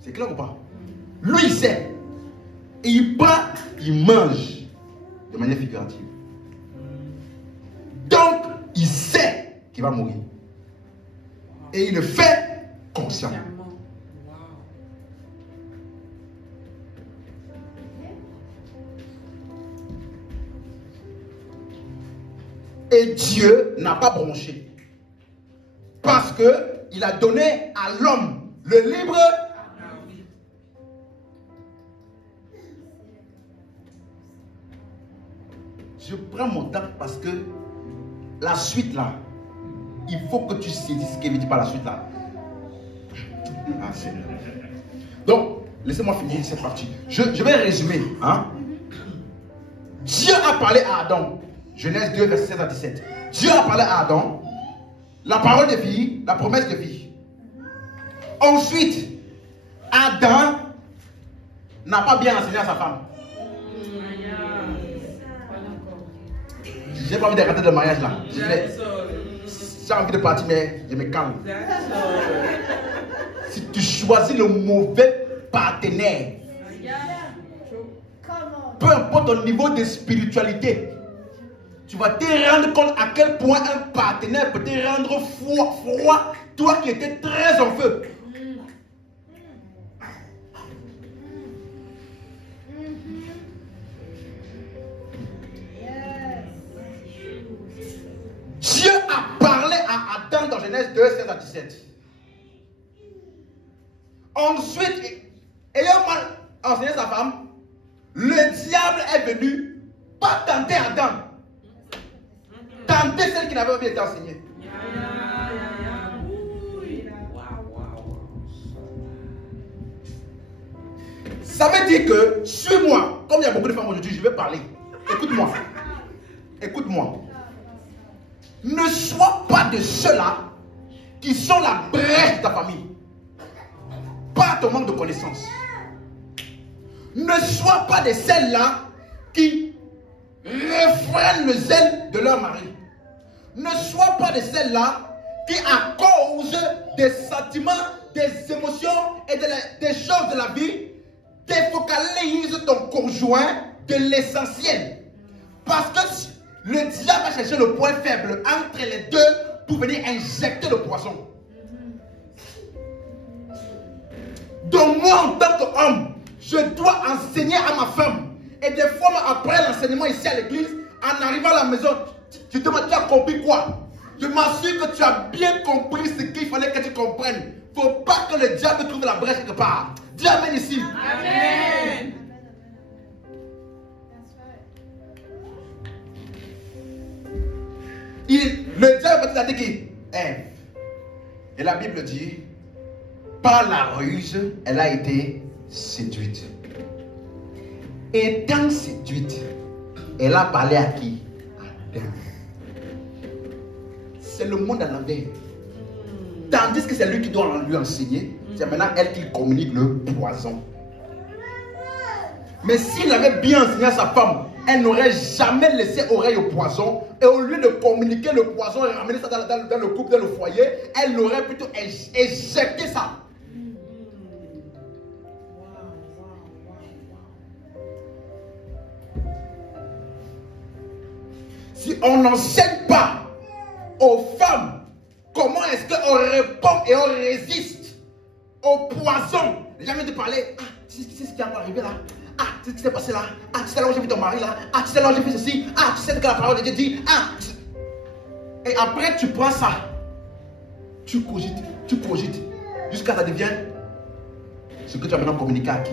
C'est clair ou pas? Lui, il sait. Et il prend, il mange de manière figurative. Donc, il sait qu'il va mourir. Et il le fait consciemment. Et Dieu n'a pas bronché. Parce qu'il a donné à l'homme le libre. Je prends mon temps parce que la suite là, il faut que tu saisisses ce qu'il veut dire par la suite là. Ah, donc, laissez-moi finir cette partie. Je vais résumer. Hein? Dieu a parlé à Adam. Genèse 2, verset 16 à 17. Dieu a parlé à Adam. La parole de vie, la promesse de vie. Ensuite, Adam n'a pas bien enseigné à sa femme. J'ai pas envie de rater le mariage là. J'ai envie de partir, mais je me calme. Si tu choisis le mauvais partenaire. Come on. Peu importe ton niveau de spiritualité, tu vas te rendre compte à quel point un partenaire peut te rendre froid, toi qui étais très en feu. Dieu a parlé à Adam dans Genèse 2, 16 à 17. Ensuite, ayant enseigné sa femme, le diable est venu, pas tenter Adam, tenter celle qui n'avait pas été enseignée. Ça veut dire que, suis-moi, comme il y a beaucoup de femmes aujourd'hui, je vais parler. Écoute-moi. Écoute-moi. Ne sois pas de ceux-là qui sont la brèche de ta famille. Pas ton manque de connaissances. Ne sois pas de celles-là qui refreinent le zèle de leur mari. Ne sois pas de celles-là qui, à cause des sentiments, des émotions et des choses de la vie, défocalisent ton conjoint de l'essentiel. Parce que le diable va chercher le point faible entre les deux pour venir injecter le poison. Donc moi, en tant qu'homme, je dois enseigner à ma femme. Et des fois, après l'enseignement ici à l'église, en arrivant à la maison, je te demande, tu as compris quoi? Je m'assure que tu as bien compris ce qu'il fallait que tu comprennes. Il ne faut pas que le diable trouve la brèche quelque part. Dis amen ici. Amen. Le diable va te dire qu'il Ève. Et la Bible dit, par la ruse, elle a été séduite. Étant séduite, elle a parlé à qui? À Adam. C'est le monde à l'envers. Tandis que c'est lui qui doit lui enseigner, c'est maintenant elle qui communique le poison. Mais s'il avait bien enseigné à sa femme, elle n'aurait jamais laissé oreille au poison. Et au lieu de communiquer le poison et ramener ça dans le couple, dans le foyer, elle aurait plutôt éjecté ça. Si on n'enseigne pas aux femmes comment est-ce qu'on répond et on résiste au poison, les gens viennent te parler, ah, tu sais ce qui est arrivé là? Ah, tu sais ce qui s'est passé là? Ah, tu sais là où j'ai vu ton mari là? Ah, tu sais là où j'ai fait ceci? Ah, tu sais ce que la parole de Dieu dit? Ah, et après tu prends ça, tu cogites, jusqu'à ce que ça devienne ce que tu as maintenant communiqué à qui?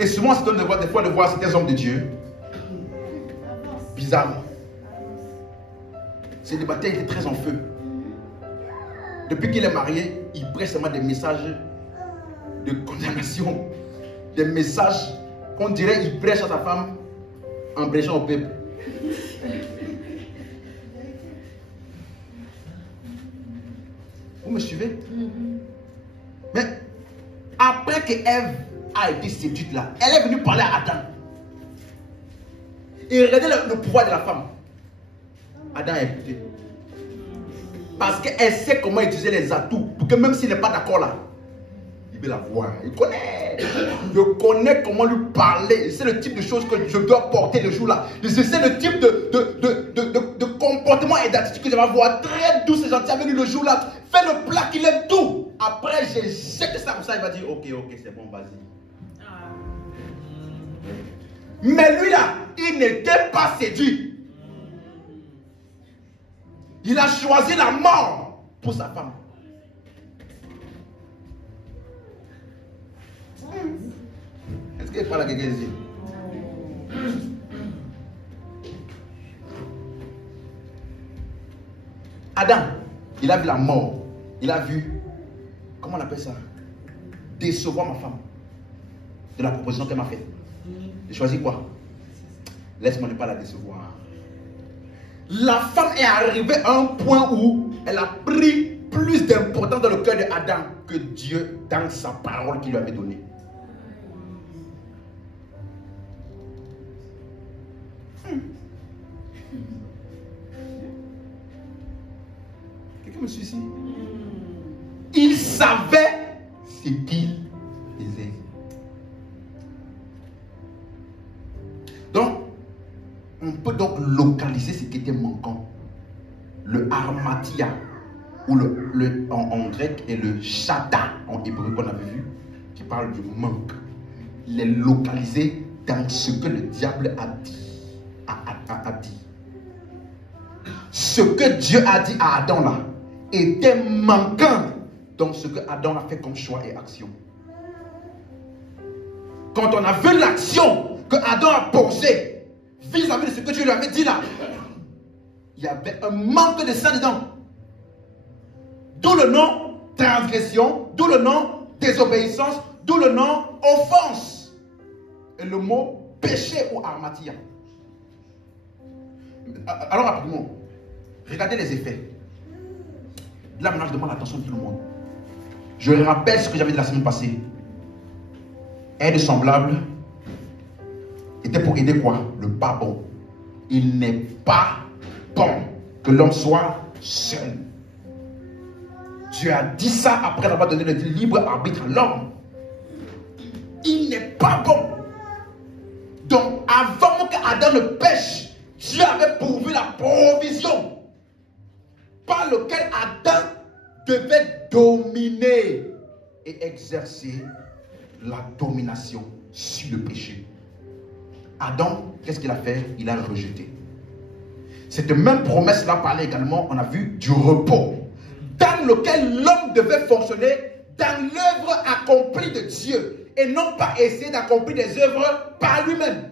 Et souvent, c'est des fois de voir certains hommes de Dieu bizarrement. Célibataire, il est très en feu. Depuis qu'il est marié, il prête seulement des messages de condamnation, des messages qu'on dirait qu'il prêche à sa femme en prêchant au peuple. Vous me suivez? Mais après que Ève a été séduite là, elle est venue parler à Adam. Et regardez le pouvoir de la femme. Adam a écouté. Parce qu'elle sait comment utiliser les atouts. Pour que même s'il n'est pas d'accord là, il veut la voir. Il connaît. Je connais comment lui parler. C'est le type de choses que je dois porter le jour là. C'est le type de comportement et d'attitude que je vais avoir. Très douce et gentil avec lui le jour là. Fais le plat qu'il aime tout. Après, j'ai jeté ça comme ça. Il va dire ok, c'est bon, vas-y. Mais lui là, il n'était pas séduit. Il a choisi la mort pour sa femme. Est-ce qu'il parle à quelqu'un ici? Adam, il a vu la mort. Il a vu, comment on appelle ça? Décevoir ma femme de la proposition qu'elle m'a faite. J'ai choisi quoi? Laisse-moi ne pas la décevoir. La femme est arrivée à un point où elle a pris plus d'importance dans le cœur d'Adam que Dieu dans sa parole qu'il lui avait donnée. Quelqu'un me suit ici? Il savait ce qu'il faisait. Donc, on peut donc localiser ce qui était manquant. Le harmatia, ou en grec, et le chata en hébreu qu'on avait vu, qui parle du manque. Il est localisé dans ce que le diable a dit. A dit. Ce que Dieu a dit à Adam là était manquant dans ce que Adam a fait comme choix et action. Quand on a vu l'action que Adam a posée vis-à-vis de ce que Dieu lui avait dit là, il y avait un manque de ça dedans. D'où le nom transgression, d'où le nom désobéissance, d'où le nom offense. Et le mot péché ou harmatia. Alors rapidement, regardez les effets. Là maintenant je demande l'attention de tout le monde. Je rappelle ce que j'avais dit la semaine passée. Aide semblable était pour aider quoi? Le pas bon. Il n'est pas bon que l'homme soit seul. Dieu a dit ça après avoir donné le libre arbitre à l'homme. Il n'est pas bon. Donc avant qu'Adam ne pêche, Dieu avait pourvu la provision par lequel Adam devait dominer et exercer la domination sur le péché. Adam, qu'est-ce qu'il a fait? Il a rejeté. Cette même promesse-là parlait également, on a vu, du repos, dans lequel l'homme devait fonctionner dans l'œuvre accomplie de Dieu et non pas essayer d'accomplir des œuvres par lui-même.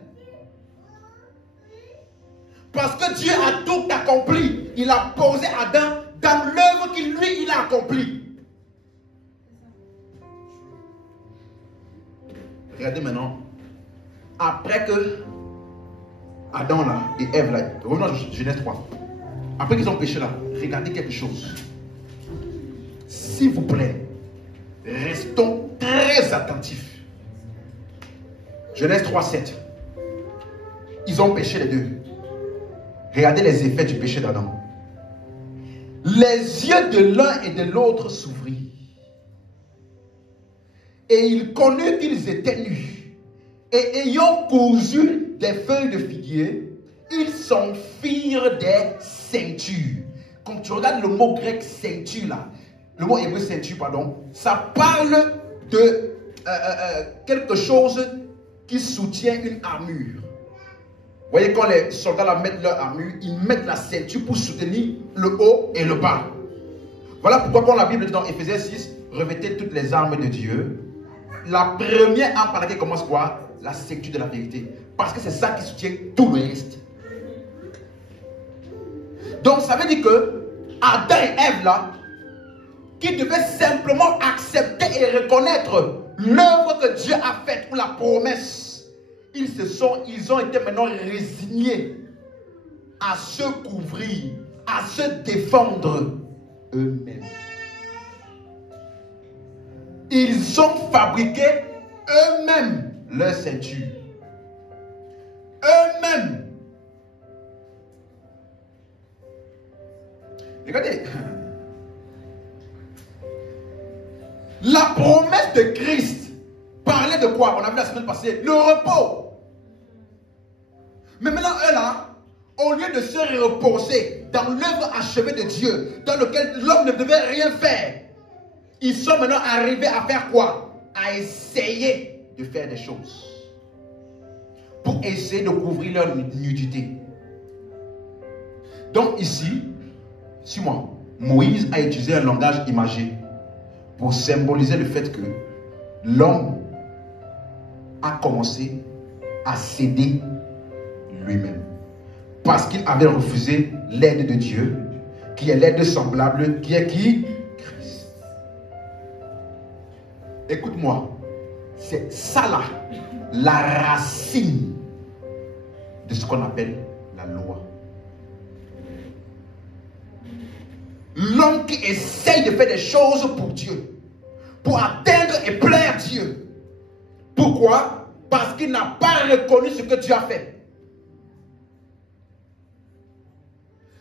Parce que Dieu a tout accompli. Il a posé Adam dans l'œuvre qu'il lui, il a accomplie. Regardez maintenant. Après que Adam là et Ève là, revenons à Genèse 3. Après qu'ils ont péché là, regardez quelque chose. S'il vous plaît, restons très attentifs. Genèse 3, 7. Ils ont péché les deux. Regardez les effets du péché d'Adam. Les yeux de l'un et de l'autre s'ouvrirent. Et ils connurent qu'ils étaient nus. Et ayant cousu des feuilles de figuier, ils s'en firent des ceintures. Quand tu regardes le mot grec ceinture là, le mot hébreu ceinture, pardon, ça parle de quelque chose qui soutient une armure. Vous voyez, quand les soldats là mettent leur armure, ils mettent la ceinture pour soutenir le haut et le bas. Voilà pourquoi quand la Bible dit dans Éphésiens 6, revêtez toutes les armes de Dieu. La première arme par laquelle commence quoi? La ceinture de la vérité. Parce que c'est ça qui soutient tout le reste. Donc ça veut dire que Adam et Ève là, qui devaient simplement accepter et reconnaître l'œuvre que Dieu a faite pour la promesse, ils ont été maintenant résignés à se couvrir, à se défendre eux-mêmes. Ils ont fabriqué eux-mêmes leur ceinture. Eux-mêmes. Regardez. La promesse de Christ parlait de quoi? On a vu la semaine passée. Le repos. Mais maintenant, eux là, au lieu de se reposer dans l'œuvre achevée de Dieu, dans lequel l'homme ne devait rien faire, ils sont maintenant arrivés à faire quoi? À essayer de faire des choses. Pour essayer de couvrir leur nudité. Donc ici, suis-moi, Moïse a utilisé un langage imagé pour symboliser le fait que l'homme a commencé à céder lui-même. Parce qu'il avait refusé l'aide de Dieu, qui est l'aide semblable, qui est qui? Christ. Écoute-moi, c'est ça là, la racine de ce qu'on appelle la loi. L'homme qui essaye de faire des choses pour Dieu, pour atteindre et plaire Dieu. Pourquoi? Parce qu'il n'a pas reconnu ce que Dieu a fait.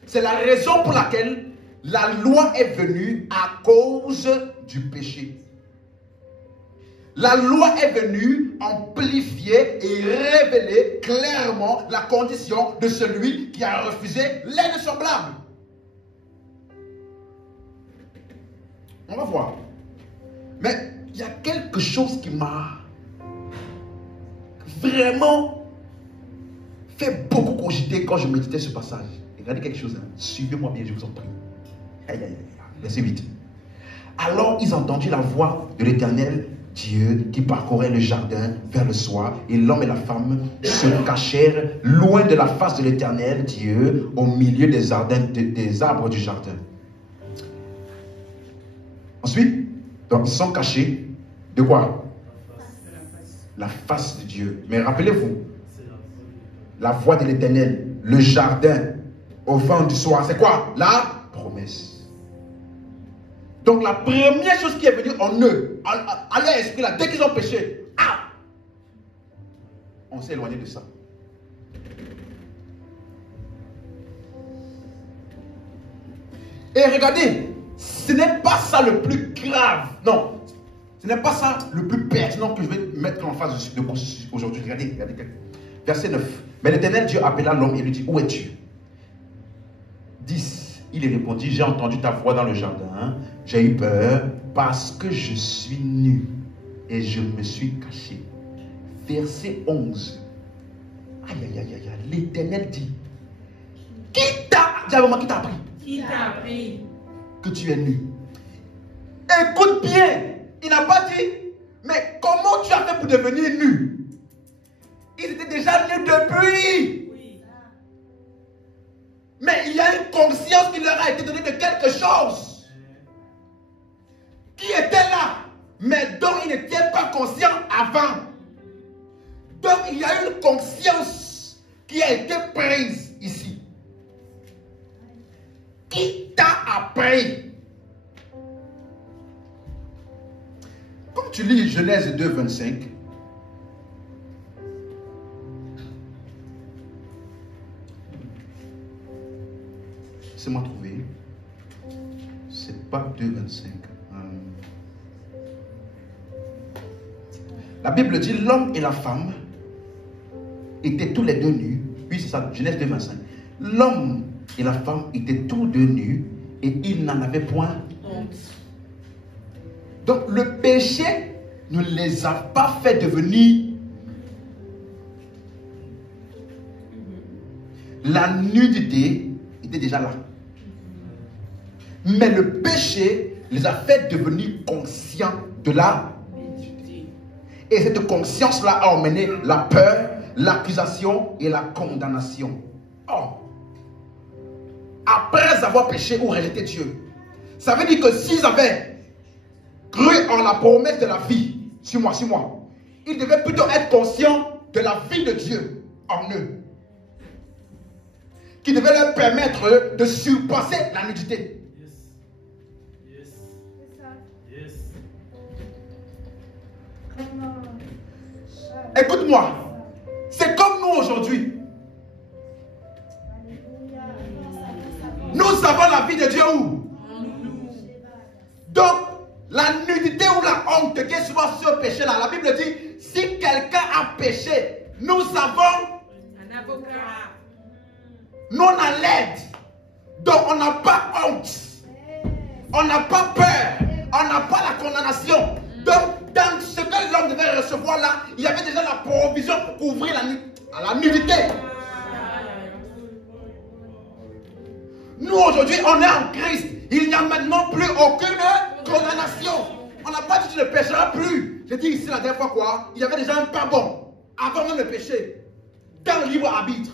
C'est la raison pour laquelle La loi est venue à cause du péché. La loi est venue amplifier et révéler clairement la condition de celui qui a refusé l'aide semblable. On va voir. Mais il y a quelque chose qui m'a vraiment fait beaucoup cogiter quand je méditais ce passage. Regardez quelque chose. Suivez-moi bien, je vous en prie. Aïe, aïe, aïe. Verset 8. Alors ils entendirent la voix de l'Éternel Dieu qui parcourait le jardin vers le soir, et l'homme et la femme se cachèrent loin de la face de l'Éternel Dieu au milieu des arbres du jardin. Ensuite, donc, ils sont cachés de quoi? La face de Dieu. Mais rappelez-vous, la voix de l'Éternel, le jardin au vent du soir, c'est quoi? La promesse. Donc la première chose qui est venue en eux, à leur esprit, là, dès qu'ils ont péché, on s'est éloigné de ça. Et regardez, ce n'est pas ça le plus grave. Non, ce n'est pas ça le plus pertinent que je vais mettre en face de aujourd'hui. Regardez. Verset 9. Mais l'Éternel Dieu appela l'homme et lui dit, où es-tu? 10. Il lui répondit, j'ai entendu ta voix dans le jardin, j'ai eu peur parce que je suis nu et je me suis caché. Verset 11. Aïe, aïe, aïe, aïe, l'Éternel dit, qui t'a appris? Qui t'a appris Que tu es nu? Écoute bien, il n'a pas dit, mais comment tu as fait pour devenir nu? Ils étaient déjà nus depuis. Mais il y a une conscience qui leur a été donnée de quelque chose qui était là, mais dont ils n'étaient pas conscients avant. Donc il y a une conscience qui a été prise ici. Qui t'a appris? Comme tu lis Genèse 2, 25, laissez-moi trouver. C'est pas 2,25. La Bible dit l'homme et la femme étaient tous les deux nus. Oui, c'est ça, Genèse 2,25. L'homme et la femme étaient tous deux nus et ils n'en avaient point honte. Donc le péché ne les a pas fait devenir. La nudité était déjà là. Mais le péché les a fait devenir conscients de la nudité. Et cette conscience-là a emmené la peur, l'accusation et la condamnation. Oh! Après avoir péché ou rejeté Dieu, ça veut dire que s'ils avaient cru en la promesse de la vie, sur moi, ils devaient plutôt être conscients de la vie de Dieu en eux, qui devait leur permettre de surpasser la nudité. Écoute-moi, c'est comme nous aujourd'hui. Nous savons la vie de Dieu où? Donc, la nudité ou la honte qui est souvent sur ce péché-là, la Bible dit, si quelqu'un a péché, nous avons un avocat. Nous on a l'aide. Donc on n'a pas honte. On n'a pas peur. On n'a pas la condamnation. Donc dans ce que l'homme devait recevoir là, il y avait déjà la provision pour couvrir la nudité. Nous aujourd'hui on est en Christ. Il n'y a maintenant plus aucune condamnation. On n'a pas dit que tu ne pécheras plus. J'ai dit ici la dernière fois quoi? Il y avait déjà un pardon avant même le péché. Dans le libre arbitre.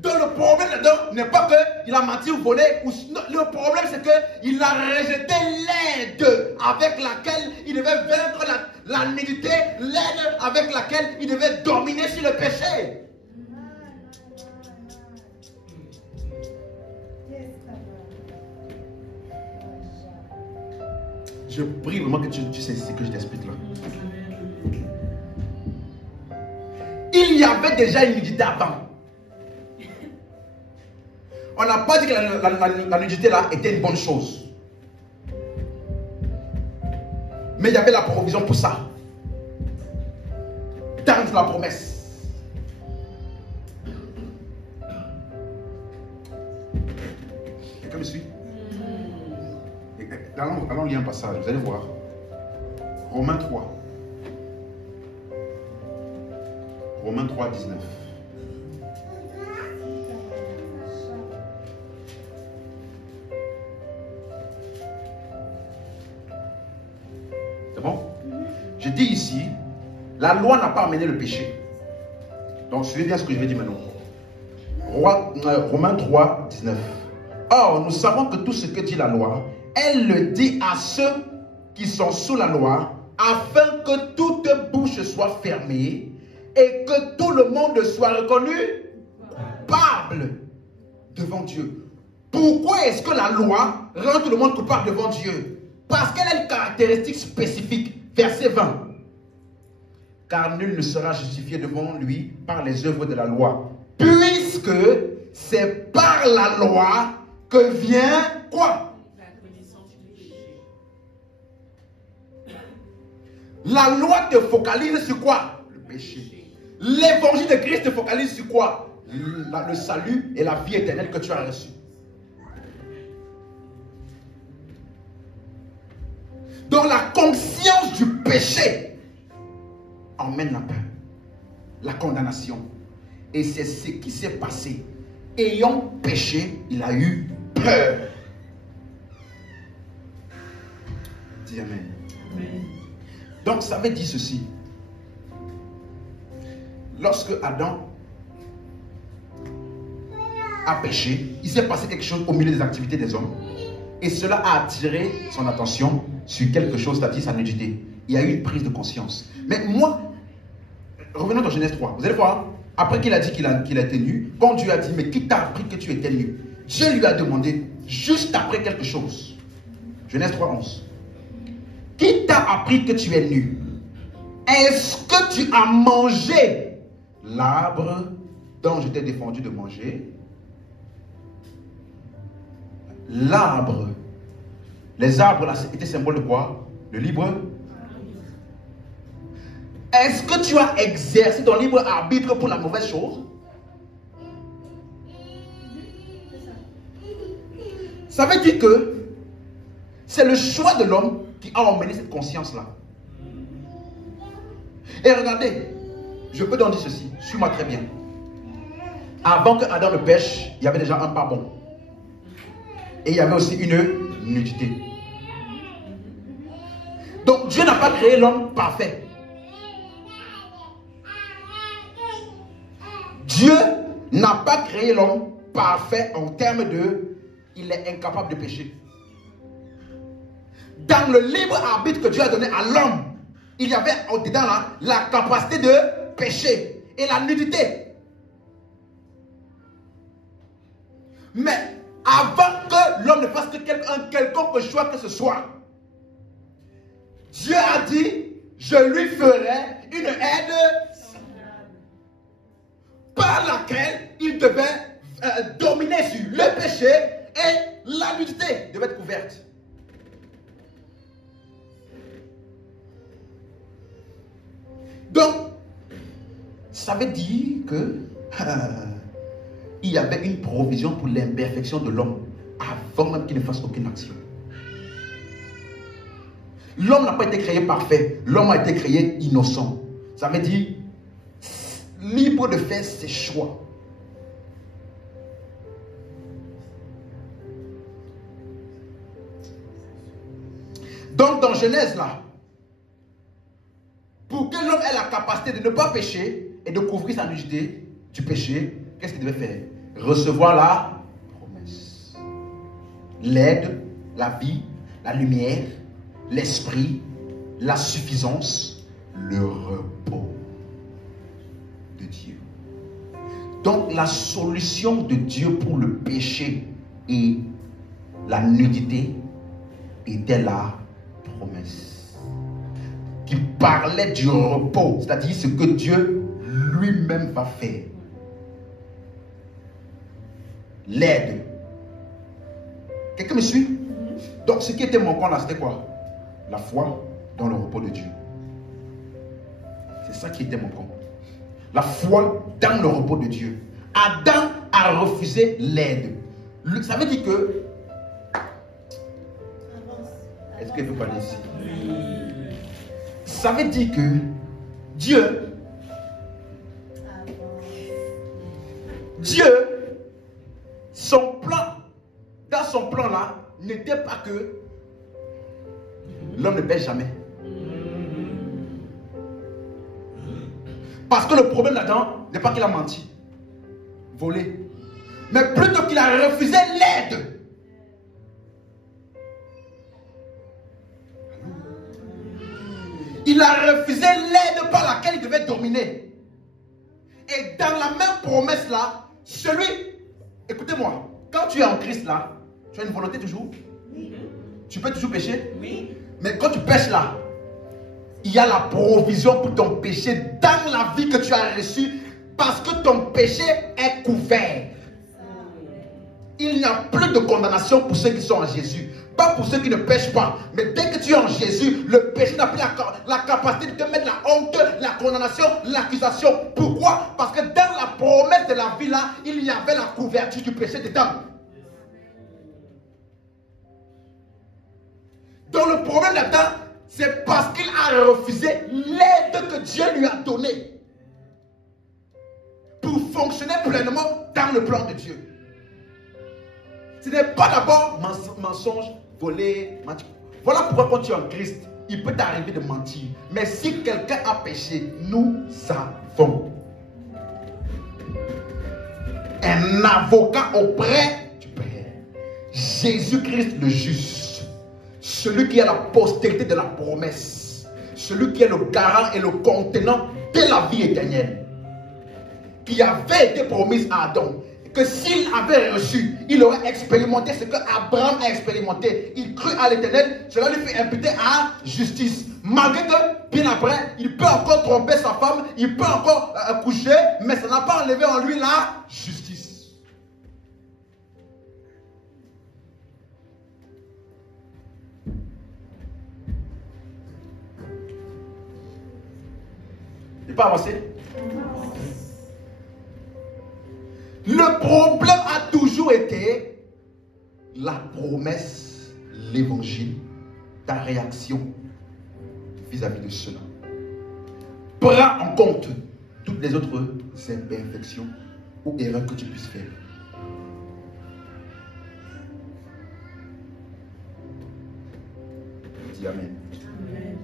Donc le problème là-dedans n'est pas qu'il a menti ou volé. Le problème c'est qu'il a rejeté l'aide avec laquelle il devait vaincre la nudité, l'aide avec laquelle il devait dominer sur le péché. Je prie vraiment que tu sais ce que je t'explique là. Il y avait déjà une nudité avant. On n'a pas dit que la nudité là était une bonne chose. Mais il y avait la provision pour ça. Dans la promesse. Quelqu'un me suit? Allons lire un passage, vous allez voir. Romains 3. Romains 3, 19. C'est bon? Je dis ici, la loi n'a pas amené le péché. Donc suivez bien ce que je vais dire maintenant. Romains 3, 19. Or, nous savons que tout ce que dit la loi, elle le dit à ceux qui sont sous la loi, afin que toute bouche soit fermée et que tout le monde soit reconnu coupable devant Dieu. Pourquoi est-ce que la loi rend tout le monde coupable devant Dieu? Parce qu'elle a une caractéristique spécifique. Verset 20. Car nul ne sera justifié devant lui par les œuvres de la loi, puisque c'est par la loi que vient quoi? La connaissance du péché. La loi te focalise sur quoi? Le péché. L'évangile de Christ te focalise sur quoi? Le salut et la vie éternelle que tu as reçue. Donc la conscience du péché emmène la peur, la condamnation. Et c'est ce qui s'est passé. Ayant péché, il a eu peur. Dis amen. Amen. Donc ça veut dire ceci. Lorsque Adam a péché, il s'est passé quelque chose au milieu des activités des hommes. Et cela a attiré son attention sur quelque chose, c'est-à-dire sa nudité. Il y a eu une prise de conscience. Mais moi, revenons dans Genèse 3. Vous allez voir, après qu'il a dit qu'il a été nu, quand Dieu a dit, mais qui t'a appris que tu étais nu? Dieu lui a demandé, juste après quelque chose. Genèse 3, 11. Qui t'a appris que tu es nu? Est-ce que tu as mangé l'arbre dont je t'ai défendu de manger? L'arbre. Les arbres là étaient symbole de quoi? Le libre. Est-ce que tu as exercé ton libre arbitre pour la mauvaise chose? Ça veut dire que c'est le choix de l'homme qui a emmené cette conscience-là. Et regardez, je peux donc dire ceci, suis-moi très bien. Avant que Adam ne pêche, il y avait déjà un pas bon. Et il y avait aussi une nudité. Donc Dieu n'a pas créé l'homme parfait. Dieu n'a pas créé l'homme parfait en termes de il est incapable de pécher. Dans le libre arbitre que Dieu a donné à l'homme, il y avait au-dedans là la capacité de pécher et la nudité. Mais avant que l'homme ne fasse un quelconque choix que ce soit, Dieu a dit, je lui ferai une aide par laquelle il devait dominer sur le péché et la nudité devait être couverte. Donc, ça veut dire que il y avait une provision pour l'imperfection de l'homme avant même qu'il ne fasse aucune action. L'homme n'a pas été créé parfait, l'homme a été créé innocent. Ça veut dire libre de faire ses choix. Donc dans Genèse là, pour que l'homme ait la capacité de ne pas pécher et de couvrir sa nudité du péché, qu'est-ce qu'il devait faire? Recevoir la promesse, l'aide, la vie, la lumière, l'esprit, la suffisance, le repos de Dieu. Donc la solution de Dieu pour le péché et la nudité était la promesse qui parlait du repos, c'est-à-dire ce que Dieu lui-même va faire. l'aide. Quelqu'un me suit? Donc ce qui était manquant là, c'était quoi? La foi dans le repos de Dieu. C'est ça qui était manquant. La foi dans le repos de Dieu. Adam a refusé l'aide. Ça veut dire que... Est-ce qu'il peut parler ici? Ça veut dire que Dieu, son plan, dans son plan là, n'était pas que l'homme ne pêche jamais. Parce que le problème là-dedans n'est pas qu'il a menti, volé, mais plutôt qu'il a refusé l'aide. Il a refusé l'aide par laquelle il devait dominer. Et dans la même promesse là, celui, écoutez-moi, quand tu es en Christ là, tu as une volonté toujours? Oui. Tu peux toujours pécher? Oui. Mais quand tu pêches là, il y a la provision pour ton péché dans la vie que tu as reçue parce que ton péché est couvert. Il n'y a plus de condamnation pour ceux qui sont en Jésus. Pas pour ceux qui ne pêchent pas. Mais dès que tu es en Jésus, le péché n'a plus la capacité de te mettre la honte, la condamnation, l'accusation. Pourquoi? Parce que dans la promesse de la vie là, il y avait la couverture du péché dedans. Donc le problème là-dedans, c'est parce qu'il a refusé l'aide que Dieu lui a donnée pour fonctionner pleinement dans le plan de Dieu. Ce n'est pas d'abord mensonge, voler, mentir. Voilà pourquoi quand tu es en Christ, il peut t'arriver de mentir. Mais si quelqu'un a péché, nous savons. Un avocat auprès du Père. Jésus-Christ le juste. Celui qui a la postérité de la promesse. Celui qui est le garant et le contenant de la vie éternelle. Qui avait été promise à Adam. Que s'il avait reçu, il aurait expérimenté ce que Abraham a expérimenté. Il crut à l'Éternel, cela lui fait imputer à justice. Malgré que, bien après, il peut encore tromper sa femme, il peut encore coucher, mais ça n'a pas enlevé en lui la justice. Il n'est pas avancé? Le problème a toujours été la promesse, l'évangile, ta réaction vis-à-vis de cela. Prends en compte toutes les autres imperfections ou erreurs que tu puisses faire. Dis Amen. Amen.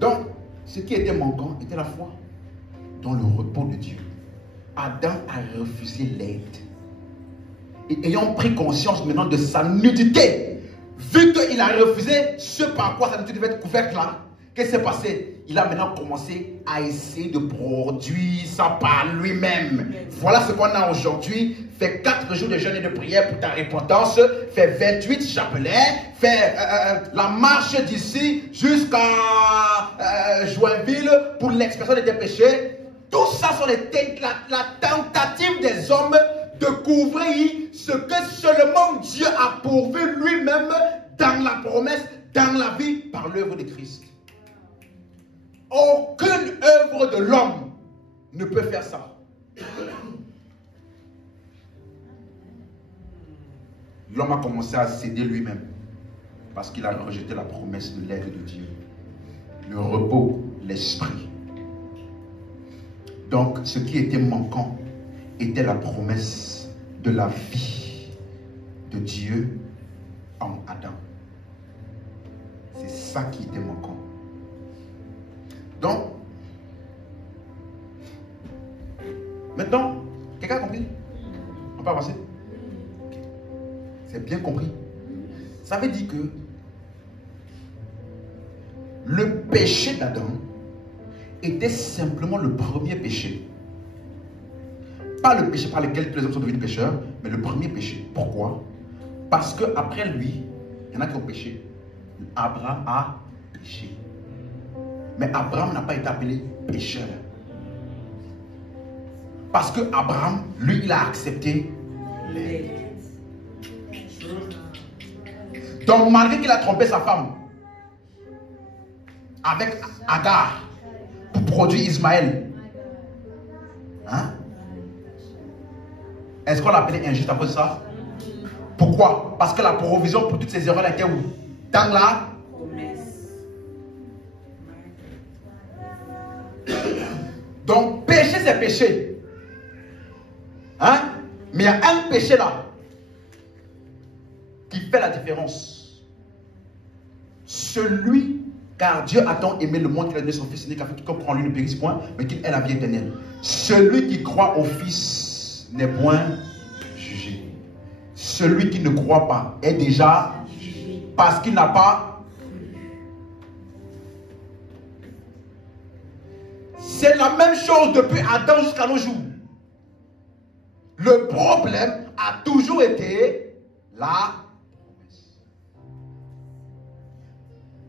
Donc, ce qui était manquant était la foi dans le repos de Dieu. Adam a refusé l'aide. Et ayant pris conscience maintenant de sa nudité, vu qu'il a refusé ce par quoi sa nudité devait être couverte là, qu'est-ce qui s'est passé? Il a maintenant commencé à essayer de produire ça par lui-même. Voilà ce qu'on a aujourd'hui. Fais 4 jours de jeûne et de prière pour ta repentance. Fais 28 chapelets. Fais la marche d'ici jusqu'à Joinville pour l'expression de tes péchés. Tout ça sont la tentative des hommes de couvrir ce que seulement Dieu a pourvu lui-même dans la promesse, dans la vie, par l'œuvre de Christ. Aucune œuvre de l'homme ne peut faire ça. L'homme a commencé à céder lui-même parce qu'il a rejeté la promesse de l'aide de Dieu. Le repos, l'esprit. Donc, ce qui était manquant était la promesse de la vie de Dieu en Adam. C'est ça qui était manquant. Donc, maintenant, quelqu'un a compris? On peut avancer? Okay. C'est bien compris. Ça veut dire que le péché d'Adam était simplement le premier péché. Pas le péché par lequel tous les hommes sont devenus pécheurs, mais le premier péché. Pourquoi? Parce qu'après lui, il y en a qui ont péché. Abraham a péché. Mais Abraham n'a pas été appelé pécheur. Parce que Abraham, lui, il a accepté l'aide. Donc malgré qu'il a trompé sa femme avec Agar pour produire Ismaël, hein? Est-ce qu'on l'a appelé injuste à cause de ça? Pourquoi? Parce que la provision pour toutes ces erreurs était où? Dans la promesse. Donc péché c'est péché, hein? Mais il y a un péché là qui fait la différence. Celui, car Dieu a tant aimé le monde qu'il a donné son Fils unique afin qu'il comprenne lui ne périsse point, mais qu'il ait la vie éternelle. Celui qui croit au Fils n'est point jugé. Celui qui ne croit pas est déjà jugé parce qu'il n'a pas cru. C'est la même chose depuis Adam jusqu'à nos jours. Le problème a toujours été la promesse.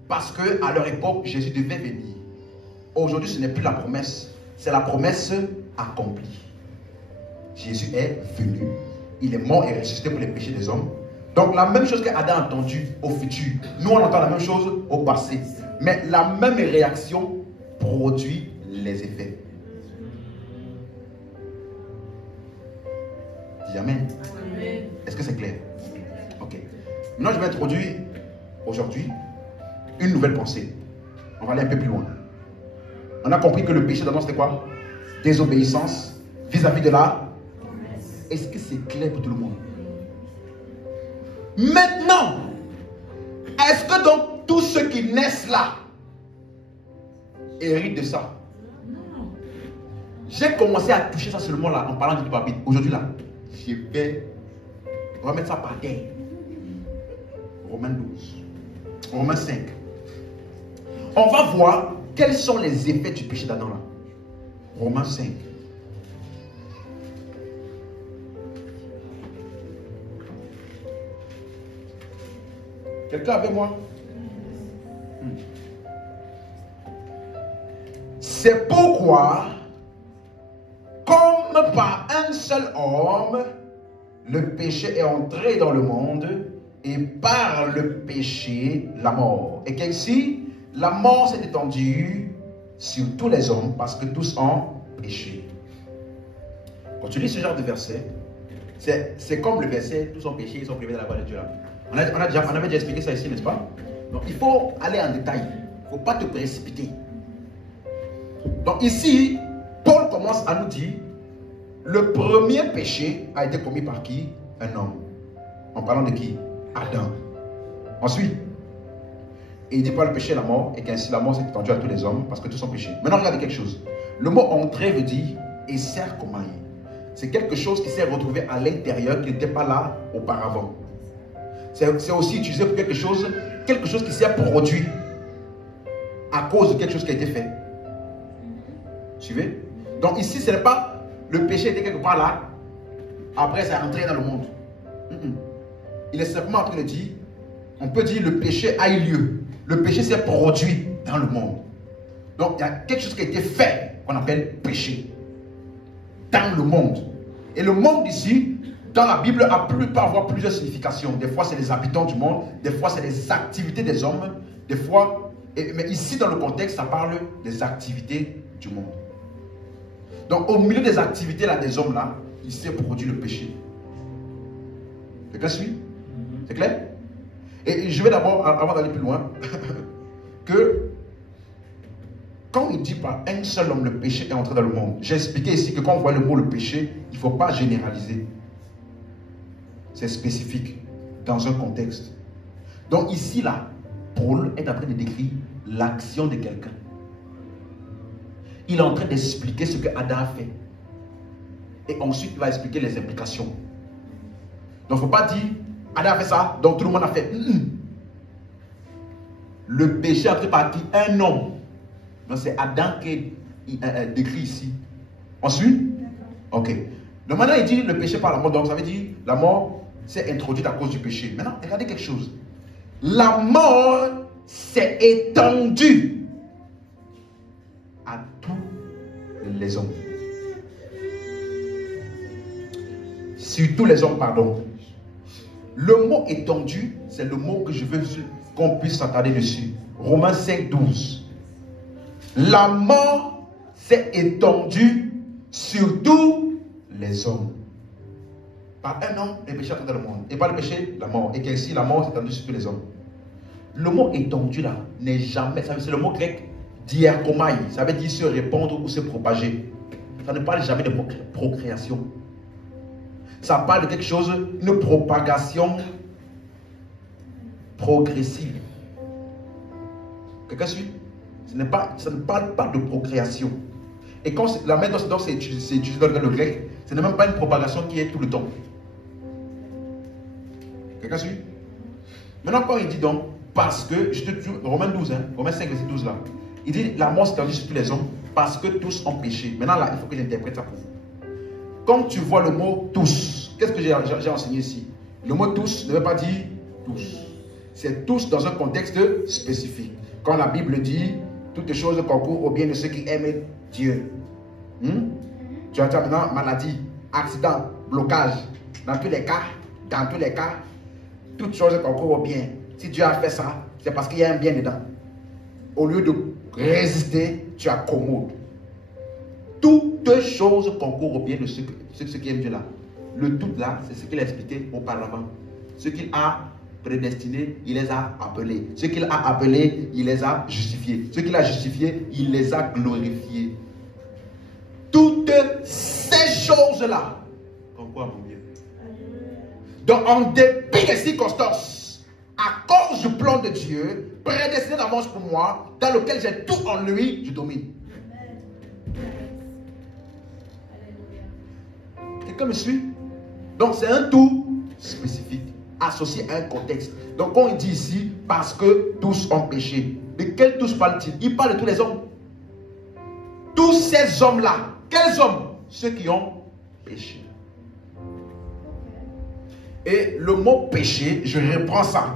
Parce qu'à leur époque, Jésus devait venir. Aujourd'hui, ce n'est plus la promesse, c'est la promesse accomplie. Jésus est venu. Il est mort et ressuscité pour les péchés des hommes. Donc la même chose qu'Adam a entendu au futur, nous on entend la même chose au passé. Mais la même réaction produit les effets. Dis Amen. Est-ce que c'est clair? Ok. Maintenant je vais introduire aujourd'hui une nouvelle pensée. On va aller un peu plus loin. On a compris que le péché d'Adam c'était quoi? Désobéissance vis-à-vis de la... Est-ce que c'est clair pour tout le monde? Maintenant, est-ce que donc tous ceux qui naissent là héritent de ça? Non. J'ai commencé à toucher ça seulement là en parlant du Bible. Aujourd'hui là, on va mettre ça par terre. Romains 12, Romains 5. On va voir quels sont les effets du péché d'Adam là. Romains 5. Quelqu'un avec moi? C'est pourquoi, comme par un seul homme, le péché est entré dans le monde, et par le péché, la mort. Et qu'ainsi, la mort s'est étendue sur tous les hommes, parce que tous ont péché. Quand tu lis ce genre de verset, c'est comme le verset, tous ont péché, ils sont privés de la gloire de Dieu là. On avait déjà expliqué ça ici, n'est-ce pas? Donc il faut aller en détail. Il ne faut pas te précipiter. Donc ici, Paul commence à nous dire, le premier péché a été commis par qui? Un homme. En parlant de qui? Adam. Ensuite, il dit pas le péché est la mort, et qu'ainsi la mort s'est étendue à tous les hommes, parce que tous ont péché. Maintenant regardez quelque chose. Le mot entrer veut dire et sert comment? C'est quelque chose qui s'est retrouvé à l'intérieur, qui n'était pas là auparavant. C'est aussi utilisé pour quelque chose qui s'est produit à cause de quelque chose qui a été fait. Suivez? Donc ici, ce n'est pas le péché était quelque part là, après ça est entré dans le monde. Il est simplement en train de dire, on peut dire le péché a eu lieu. Le péché s'est produit dans le monde. Donc il y a quelque chose qui a été fait, qu'on appelle péché, dans le monde. Et le monde ici, dans la Bible, peut avoir plusieurs significations. Des fois, c'est les habitants du monde. Des fois, c'est les activités des hommes. Des fois, mais ici, dans le contexte, ça parle des activités du monde. Donc, au milieu des activités là, des hommes, là, il s'est produit le péché. C'est clair, suit? C'est clair? Et je vais d'abord, avant d'aller plus loin, que quand il dit par un seul homme, le péché est entré dans le monde. J'ai expliqué ici que quand on voit le mot le péché, il ne faut pas généraliser. C'est spécifique dans un contexte. Donc ici, là, Paul est en train de décrire l'action de quelqu'un. Il est en train d'expliquer ce que Adam a fait. Et ensuite, il va expliquer les implications. Donc, il ne faut pas dire, Adam a fait ça, donc tout le monde a fait. Le péché est entré par qui? Un homme. Donc, c'est Adam qui est décrit ici. Ensuite, ok. Donc, maintenant, il dit le péché par la mort. Donc, ça veut dire la mort s'est introduite à cause du péché. Maintenant, regardez quelque chose. La mort s'est étendue à tous les hommes. sur tous les hommes, pardon. Le mot étendu, c'est le mot que je veux qu'on puisse s'attarder dessus. Romains 5, 12. La mort s'est étendue sur tous les hommes. Par un homme, le péché a entré dans le monde. Et par le péché, la mort. Et qu'ici, la mort s'est étendue sur tous les hommes. Le mot étendu là n'est jamais, c'est le mot grec diakomai, ça veut dire se répandre ou se propager. Ça ne parle jamais de procréation. Ça parle de quelque chose, une propagation progressive. Quelqu'un suit? Ça ne parle pas de procréation. Et quand la main dont c'est utilisé dans le grec, ce n'est même pas une propagation qui est tout le temps. Quelqu'un suit? Maintenant, quand il dit donc, parce que, je te dis, Romains 12, Romains 5, verset 12 là, il dit la mort s'est étendue sur tous les hommes parce que tous ont péché. Maintenant là, il faut que j'interprète ça pour vous. Quand tu vois le mot tous, qu'est-ce que j'ai enseigné ici? Le mot tous ne veut pas dire tous. C'est tous dans un contexte spécifique. Quand la Bible dit toutes choses concourent au bien de ceux qui aiment Dieu. Tu as maintenant maladie, accident, blocage. Dans tous les cas, toutes choses concourent au bien. Si Dieu a fait ça, c'est parce qu'il y a un bien dedans. Au lieu de résister, tu accommodes. Toutes choses concourent au bien de ceux qui aiment Dieu là. Le tout là, c'est ce qu'il a expliqué auparavant. Ce qu'il a prédestinés, il les a appelés. Ce qu'il a appelés, il les a justifiés. Ce qu'il a justifiés, il les a glorifiés. Toutes ces choses-là concourent à mon bien. Donc, en dépit des circonstances, à cause du plan de Dieu, prédestiné d'avance pour moi, dans lequel j'ai tout en lui, je domine. Quelqu'un me suit? Donc, c'est un tout spécifique, associé à un contexte. Donc, quand il dit ici, parce que tous ont péché, de quels tous parle-t-il? Il parle de tous les hommes. Tous ces hommes-là, quels hommes? Ceux qui ont péché. Et le mot péché, je reprends ça.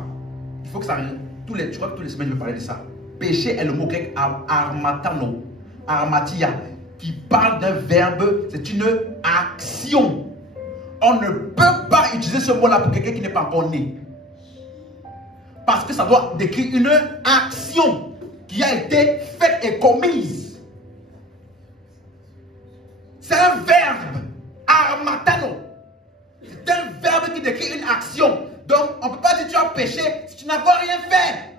Il faut que ça arrive. Je crois que toutes les semaines, je vais parler de ça. Péché est le mot grec armatano, armatia, qui parle d'un verbe, c'est une action. On ne peut pas utiliser ce mot-là pour quelqu'un qui n'est pas encore né. Parce que ça doit décrire une action qui a été faite et commise. C'est un verbe, armatano. C'est un verbe qui décrit une action. Donc, on ne peut pas dire que tu as péché si tu n'as pas rien fait.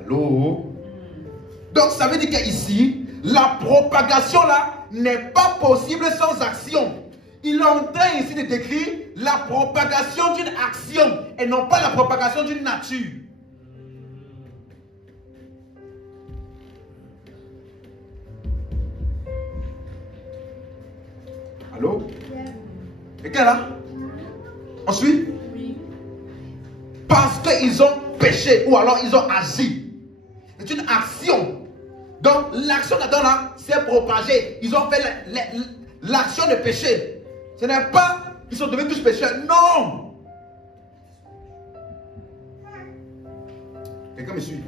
Allô? Donc, ça veut dire qu'ici, la propagation là n'est pas possible sans action. Il est en train ici de décrire la propagation d'une action et non pas la propagation d'une nature. Allô? Quelqu'un là? On suit? Oui. Parce qu'ils ont péché ou alors ils ont agi. C'est une action. Donc l'action là-dedans là, c'est propagé. Ils ont fait l'action de péché. Ce n'est pas qu'ils sont devenus tous pécheurs. Non! Quelqu'un me suit?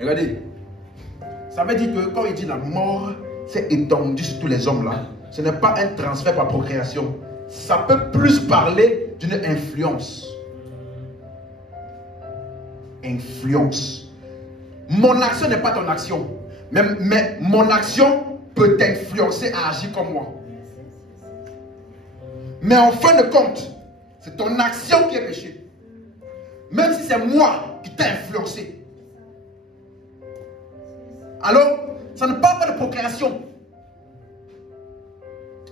Regardez. Ça veut dire que quand il dit la mort s'est étendue sur tous les hommes là, ce n'est pas un transfert par procréation. Ça peut plus parler d'une influence. Influence. Mon action n'est pas ton action. Mais mon action peut t'influencer à agir comme moi. Mais en fin de compte, c'est ton action qui est péché. Même si c'est moi qui t'ai influencé. Alors, ça ne parle pas de procréation.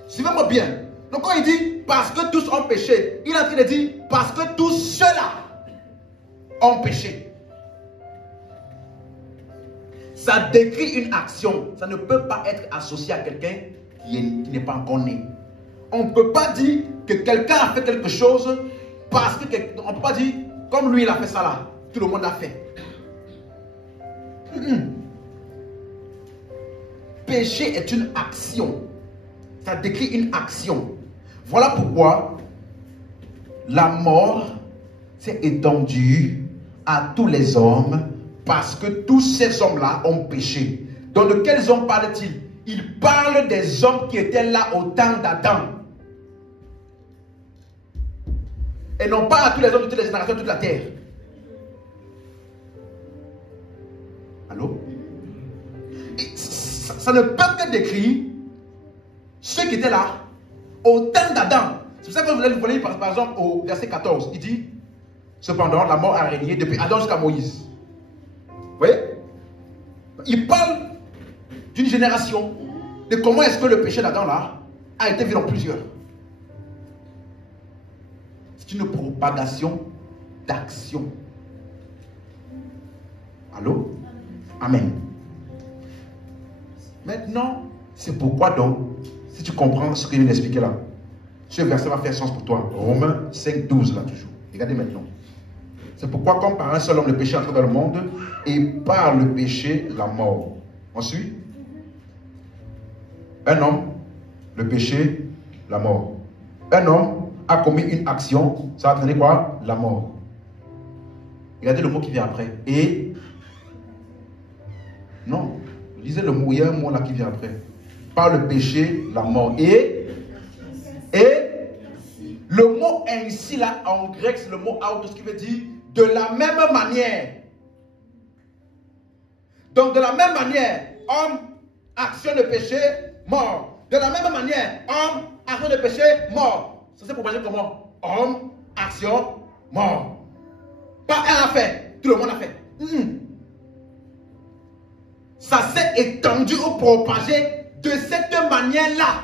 Suivez-moi bien. Donc quand il dit parce que tous ont péché, il est en train de dire parce que tous ceux-là ont péché. Ça décrit une action. Ça ne peut pas être associé à quelqu'un qui n'est pas encore né. On ne peut pas dire que quelqu'un a fait quelque chose parce que on ne peut pas dire comme lui il a fait ça là, tout le monde l'a fait. Péché est une action. Ça décrit une action. Voilà pourquoi la mort s'est étendue à tous les hommes parce que tous ces hommes-là ont péché. Donc de quels hommes parle-t-il? Il parle des hommes qui étaient là au temps d'Adam. Et non pas à tous les hommes de toutes les générations de toute la terre. Allô? Et ça ne peut que décrire ceux qui étaient là au temps d'Adam. C'est pour ça que je voulais vous lire par exemple au verset 14. Il dit, cependant, la mort a régné depuis Adam jusqu'à Moïse. Vous voyez? Il parle d'une génération, de comment est-ce que le péché d'Adam là a été vu dans plusieurs. C'est une propagation d'action. Allô? Amen. Maintenant, c'est pourquoi donc, si tu comprends ce que je viens d'expliquer là, ce verset va faire sens pour toi. Romains 5, 12 là toujours. Regardez maintenant. C'est pourquoi comme par un seul homme le péché entre dans le monde, et par le péché la mort. Ensuite, un homme, le péché, la mort. Un homme a commis une action, ça va entraîner quoi? La mort. Regardez le mot qui vient après. Et, non, lisez le mot, il y a un mot là qui vient après. Par le péché, la mort. Et, le mot ainsi là, en grec, c'est le mot autos qui veut dire de la même manière. Donc de la même manière, homme, action de péché, mort. De la même manière, homme, action de péché, mort. Ça s'est propagé comment? Homme, action, mort. Pas un a fait, tout le monde a fait. Ça s'est étendu ou propagé de cette manière-là.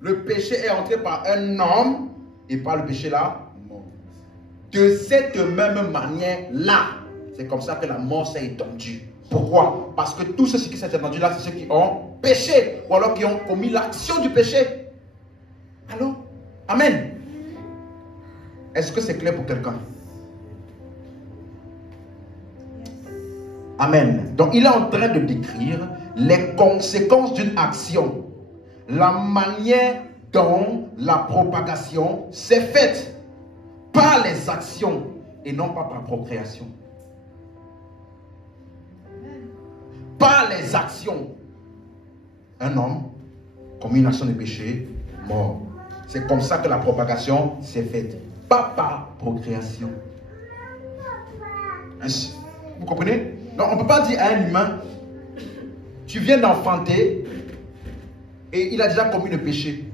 Le péché est entré par un homme et par le péché là, mort. De cette même manière-là. C'est comme ça que la mort s'est étendue. Pourquoi? Parce que tous ceux qui s'est étendu là, c'est ceux qui ont péché ou alors qui ont commis l'action du péché. Allô? Amen. Est-ce que c'est clair pour quelqu'un? Amen. Donc il est en train de décrire les conséquences d'une action. La manière dont la propagation s'est faite par les actions et non pas par procréation. Par les actions. Un homme commis une action de péché, mort. C'est comme ça que la propagation s'est faite. Pas par procréation. Ainsi. Vous comprenez? Donc on ne peut pas dire à un humain, tu viens d'enfanter et il a déjà commis le péché.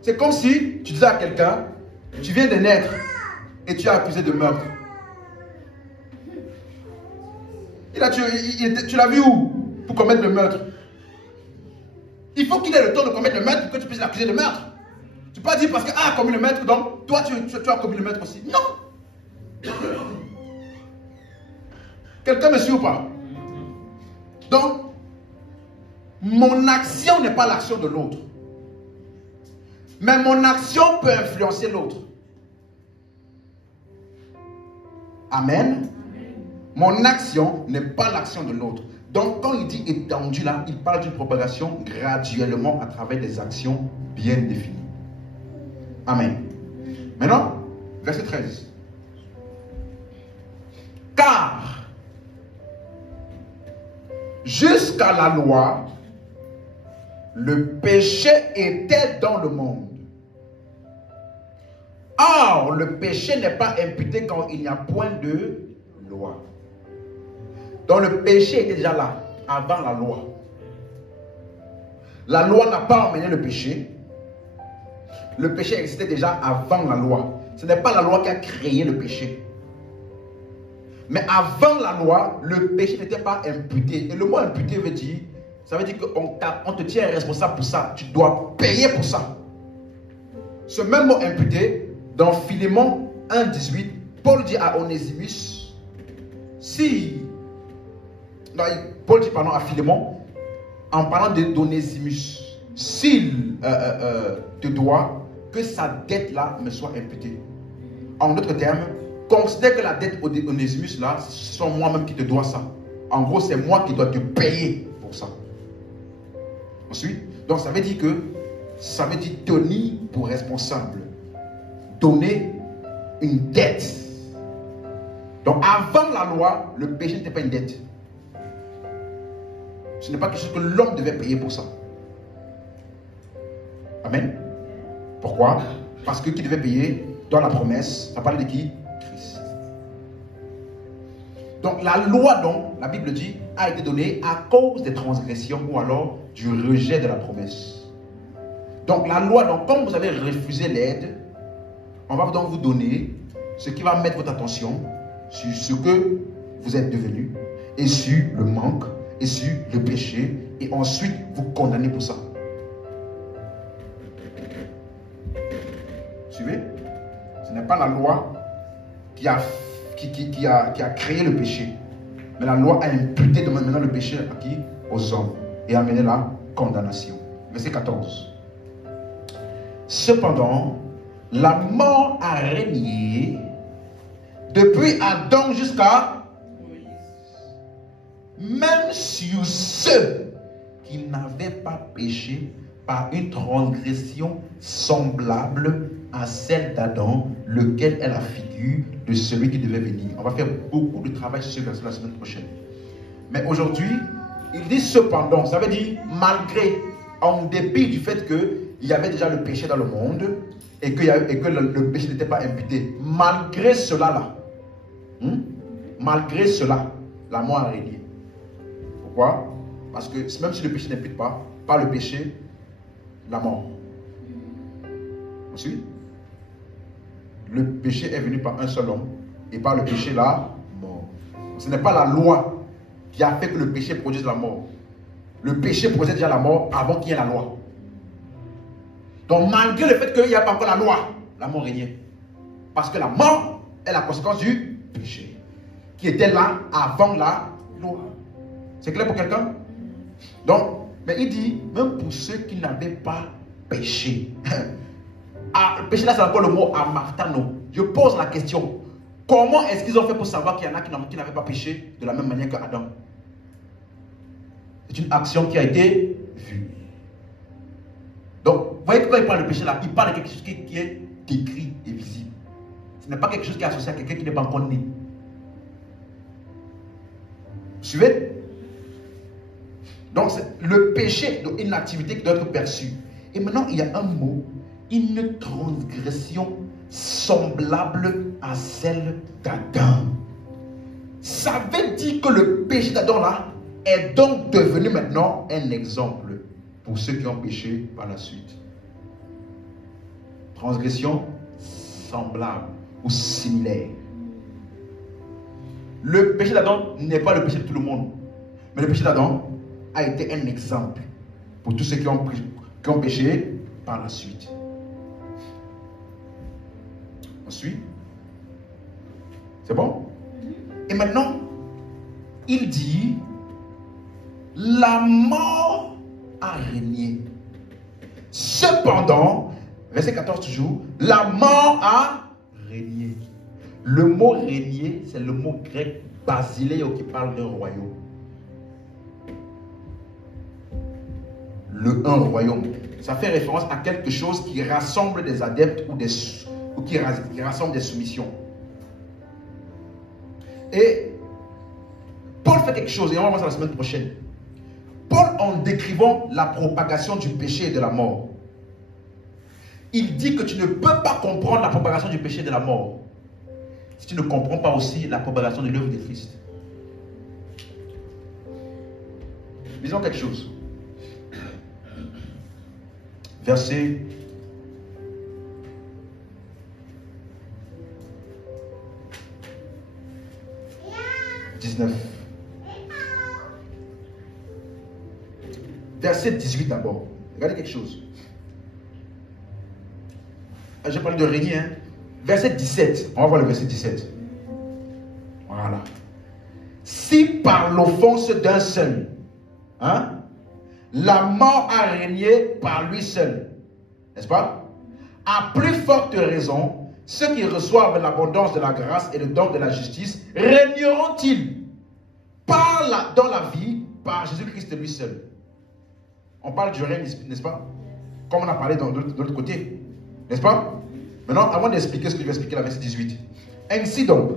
C'est comme si tu disais à quelqu'un, tu viens de naître et tu es accusé de meurtre. Tu l'as vu où pour commettre le meurtre? Il faut qu'il ait le temps de commettre le meurtre pour que tu puisses l'accuser de meurtre. Tu ne peux pas dire parce qu'il a commis le meurtre, donc toi tu as commis le meurtre aussi. Non. Quelqu'un me suit ou pas? Donc, mon action n'est pas l'action de l'autre. Mais mon action peut influencer l'autre. Amen. Mon action n'est pas l'action de l'autre. Donc, quand il dit étendu là, il parle d'une propagation graduellement à travers des actions bien définies. Amen. Maintenant, verset 13. Car, jusqu'à la loi, le péché était dans le monde. Or, le péché n'est pas imputé quand il n'y a point de loi. Donc le péché était déjà là, avant la loi. La loi n'a pas emmené le péché. Le péché existait déjà avant la loi. Ce n'est pas la loi qui a créé le péché. Mais avant la loi, le péché n'était pas imputé. Et le mot imputé veut dire, ça veut dire qu'on te tient responsable pour ça. Tu dois payer pour ça. Ce même mot imputé, dans Philémon 1,18, Paul dit à Onesimus, Paul dit pardon à Philémon, en parlant d'Onesimus, s'il te doit, que sa dette là me soit imputée. En d'autres termes, considère que la dette d'Onesimus là, ce sont moi-même qui te dois ça. En gros, c'est moi qui dois te payer pour ça. Ensuite, donc ça veut dire tenir pour responsable. Donner une dette. Donc avant la loi, le péché n'était pas une dette. Ce n'est pas quelque chose que l'homme devait payer pour ça. Amen. Pourquoi? Parce que qui devait payer dans la promesse, ça parlait de qui? Christ. Donc la loi, donc, la Bible dit, a été donnée à cause des transgressions ou alors du rejet de la promesse. Donc la loi, donc, comme vous avez refusé l'aide, on va donc vous donner ce qui va mettre votre attention sur ce que vous êtes devenu et sur le manque et sur le péché et ensuite vous condamner pour ça. Suivez? Ce n'est pas la loi qui a créé le péché, mais la loi a imputé maintenant le péché à qui? Aux hommes et a amené la condamnation. Verset 14. Cependant, la mort a régné depuis Adam jusqu'à même sur ceux qui n'avaient pas péché par une transgression semblable à celle d'Adam, lequel est la figure de celui qui devait venir. On va faire beaucoup de travail sur ce verset la semaine prochaine. Mais aujourd'hui, il dit cependant, ça veut dire malgré, en dépit du fait qu'il y avait déjà le péché dans le monde et que le péché n'était pas imputé. Malgré cela, malgré cela, la mort a régné. Pourquoi? Parce que même si le péché n'impute pas, par le péché, la mort. Ensuite, le péché est venu par un seul homme et par le péché, la mort. Ce n'est pas la loi qui a fait que le péché produise la mort. Le péché produisait déjà la mort avant qu'il y ait la loi. Donc malgré le fait qu'il n'y a pas encore la loi, la mort régnait. Parce que la mort est la conséquence du péché qui était là avant la loi. C'est clair pour quelqu'un? Donc, mais il dit, même pour ceux qui n'avaient pas péché. Péché là, c'est encore le mot amartano. Je pose la question. Comment est-ce qu'ils ont fait pour savoir qu'il y en a qui n'avaient pas péché de la même manière qu'Adam? C'est une action qui a été vue. Donc, vous voyez que quand il parle de péché là, il parle de quelque chose qui est décrit et visible. Ce n'est pas quelque chose qui est associé à quelqu'un qui n'est pas encore né. Vous suivez? Donc, c'est le péché, donc une activité qui doit être perçue. Et maintenant, il y a un mot, une transgression semblable à celle d'Adam. Ça veut dire que le péché d'Adam là est donc devenu maintenant un exemple pour ceux qui ont péché par la suite. Transgression semblable ou similaire. Le péché d'Adam n'est pas le péché de tout le monde, mais le péché d'Adam a été un exemple pour tous ceux qui ont péché par la suite. Ensuite, c'est bon? Et maintenant, il dit, la mort a régné. Cependant, verset 14 toujours, la mort a régné. Le mot régner, c'est le mot grec basileio qui parle d'un royaume. Un royaume. Ça fait référence à quelque chose qui rassemble des adeptes ou qui rassemble des soumissions. Et Paul fait quelque chose, et on va voir ça la semaine prochaine. Paul, en décrivant la propagation du péché et de la mort, il dit que tu ne peux pas comprendre la propagation du péché et de la mort si tu ne comprends pas aussi la propagation de l'œuvre de Christ. Lisons quelque chose. Verset 19. Verset 18 d'abord. Regardez quelque chose. Je parle de régner. Hein? Verset 17. On va voir le verset 17. Voilà. Si par l'offense d'un seul, hein, la mort a régné par lui seul, n'est-ce pas? À plus forte raison, ceux qui reçoivent l'abondance de la grâce et le don de la justice régneront-ils dans la vie par Jésus-Christ lui seul. On parle du règne, n'est-ce pas? Comme on a parlé de l'autre côté, n'est-ce pas? Maintenant, avant d'expliquer ce que je vais expliquer, la verset 18. Ainsi donc,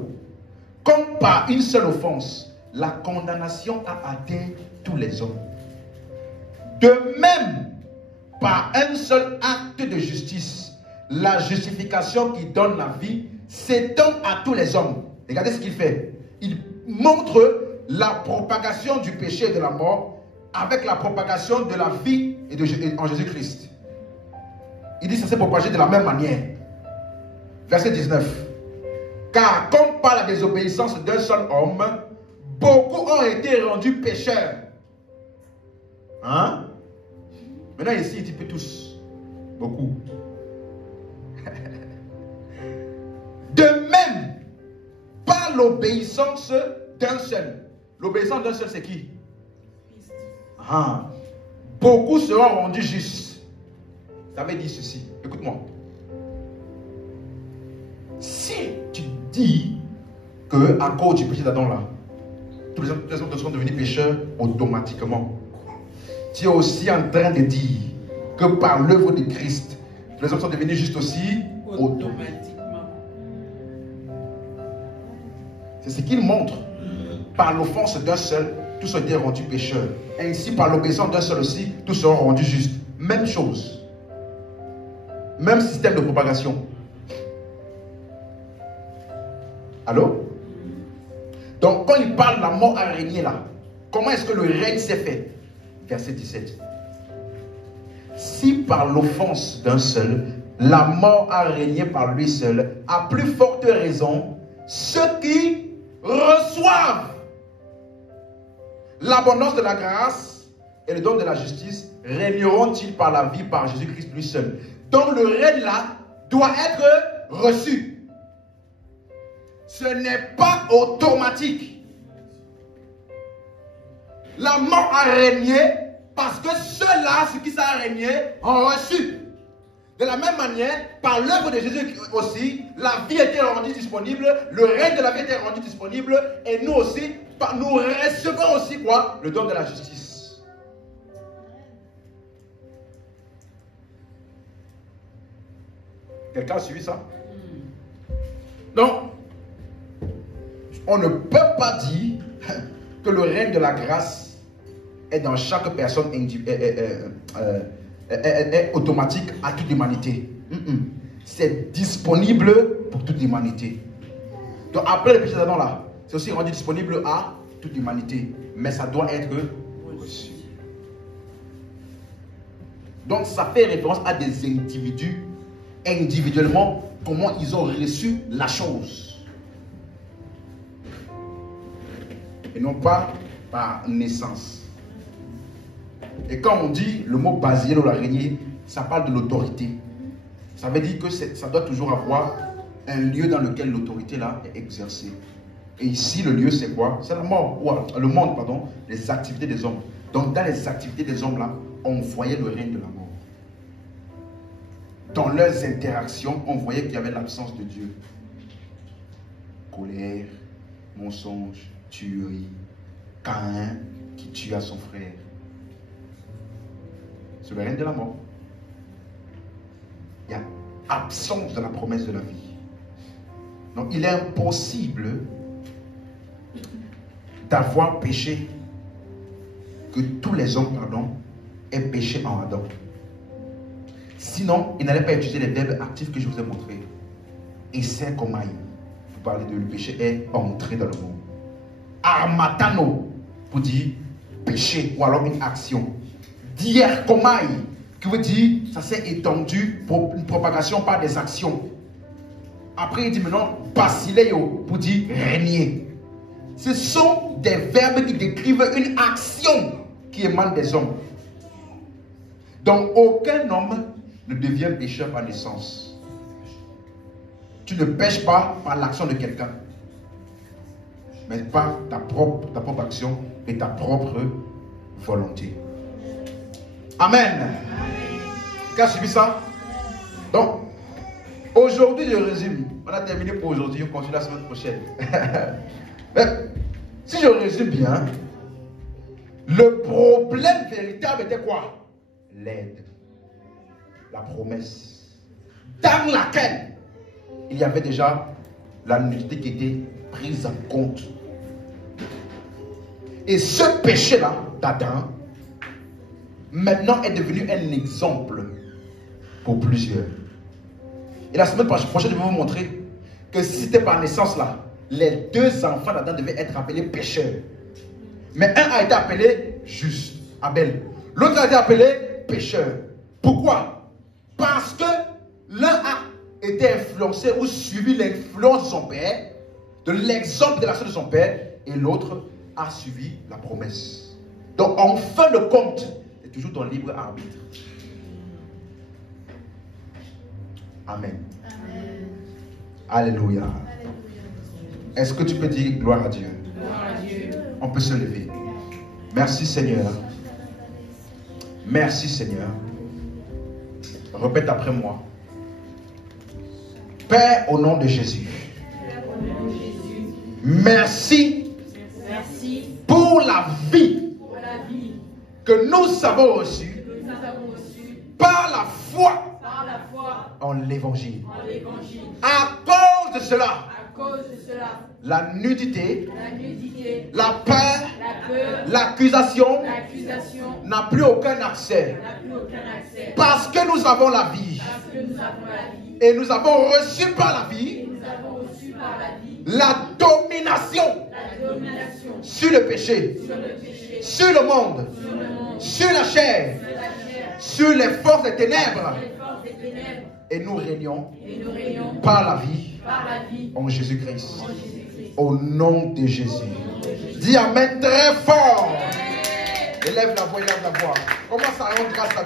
comme par une seule offense, la condamnation a atteint tous les hommes. De même, par un seul acte de justice, la justification qui donne la vie s'étend à tous les hommes. Regardez ce qu'il fait. Il montre la propagation du péché et de la mort avec la propagation de la vie en Jésus-Christ. Il dit que ça s'est propagé de la même manière. Verset 19. Car comme par la désobéissance d'un seul homme, beaucoup ont été rendus pécheurs. Hein? Maintenant ici, il dit peu tous. Beaucoup. De même, par l'obéissance d'un seul. L'obéissance d'un seul, c'est qui? Ah. Beaucoup seront rendus justes. Ça veut dire ceci. Écoute-moi. Si tu dis que à cause du péché d'Adam là, tous les hommes sont devenus pécheurs automatiquement, tu es aussi en train de dire que par l'œuvre de Christ, les hommes sont devenus justes aussi automatiquement. C'est ce qu'il montre. Par l'offense d'un seul, tous ont été rendus pécheurs. Ainsi, par l'obéissance d'un seul aussi, tous seront rendus justes. Même chose. Même système de propagation. Allô? Donc, quand il parle de la mort a régné là, comment est-ce que le règne s'est fait? Verset 17. Si par l'offense d'un seul, la mort a régné par lui seul, à plus forte raison, ceux qui reçoivent l'abondance de la grâce et le don de la justice régneront-ils par la vie par Jésus-Christ lui seul. Donc le règne là doit être reçu. Ce n'est pas automatique. La mort a régné parce que ceux-là, ceux qui ça a régné, ont reçu. De la même manière, par l'œuvre de Jésus aussi, la vie était rendue disponible, le règne de la vie était rendu disponible, et nous aussi, nous recevons aussi quoi? Le don de la justice. Quelqu'un a suivi ça? Donc, on ne peut pas dire que le règne de la grâce est dans chaque personne est automatique à toute l'humanité. C'est disponible pour toute l'humanité. Donc après le péché d'Adam là, c'est aussi rendu disponible à toute l'humanité. Mais ça doit être reçu. Donc ça fait référence à des individus, individuellement, comment ils ont reçu la chose. Et non pas par naissance. Et quand on dit le mot basiel ou l'araignée, ça parle de l'autorité. Ça veut dire que ça doit toujours avoir un lieu dans lequel l'autorité là est exercée. Et ici, le lieu, c'est quoi? C'est la mort, ou le monde, pardon, les activités des hommes. Donc, dans les activités des hommes là, on voyait le règne de la mort. Dans leurs interactions, on voyait qu'il y avait l'absence de Dieu. Colère, mensonge, tuerie, Caïn qui tua son frère. C'est le règne de la mort. Il y a absence de la promesse de la vie. Donc il est impossible d'avoir péché, que tous les hommes, pardon, aient péché en Adam. Sinon, il n'allait pas utiliser les verbes actifs que je vous ai montrés. Et c'est comme vous parlez de le péché est entré dans le monde. Armatano, pour dire péché, ou alors une action. Dierkomai, qui veut dire ça s'est étendu pour une propagation par des actions. Après il dit maintenant basileio pour dire régner. Ce sont des verbes qui décrivent une action qui émane des hommes. Donc aucun homme ne devient pécheur par naissance. Tu ne pêches pas par l'action de quelqu'un, mais par ta propre action et ta propre volonté. Amen. Qui a suivi ça? Donc, aujourd'hui, je résume. On a terminé pour aujourd'hui, on continue la semaine prochaine. Mais, si je résume bien, le problème véritable était quoi? L'aide. La promesse. Dans laquelle il y avait déjà la nudité qui était prise en compte. Et ce péché-là, d'Adam, maintenant est devenu un exemple pour plusieurs. Et la semaine prochaine, je vais vous montrer que si c'était par naissance là, les deux enfants d'Adam devaient être appelés pécheurs. Mais un a été appelé juste, Abel. L'autre a été appelé pécheur. Pourquoi? Parce que l'un a été influencé ou suivi l'influence de son père, de l'exemple de l'action de son père, et l'autre a suivi la promesse. Donc en fin de compte, c'est toujours ton libre arbitre. Amen. Amen. Alléluia. Alléluia. Est-ce que tu peux dire gloire à Dieu? Gloire à Dieu. On peut se lever. Merci Seigneur. Merci Seigneur. Répète après moi. Père, au nom de Jésus. Au nom de Jésus. Merci Merci pour la vie pour la vie que nous avons reçue que nous avons reçue par la foi par la foi en l'évangile. en l'évangile. À cause de cela, À cause de cela, la nudité, la nudité, la peur, la peur, l'accusation l'accusation n'a plus aucun accès. n'a plus aucun accès. Parce que nous avons la vie Parce que nous avons la vie et nous avons reçu par la vie et nous avons reçu par la vie la domination la domination sur le péché, sur le péché, sur le monde, sur le monde, sur la chair, sur la chair, sur les forces des ténèbres. les forces des ténèbres, Et nous régnons et nous régnons par la vie par la vie en Jésus-Christ. en Jésus-Christ. Au nom de Jésus. Dis Amen très fort. Élève la voix, élève la voix. Commence à rendre grâce à Dieu.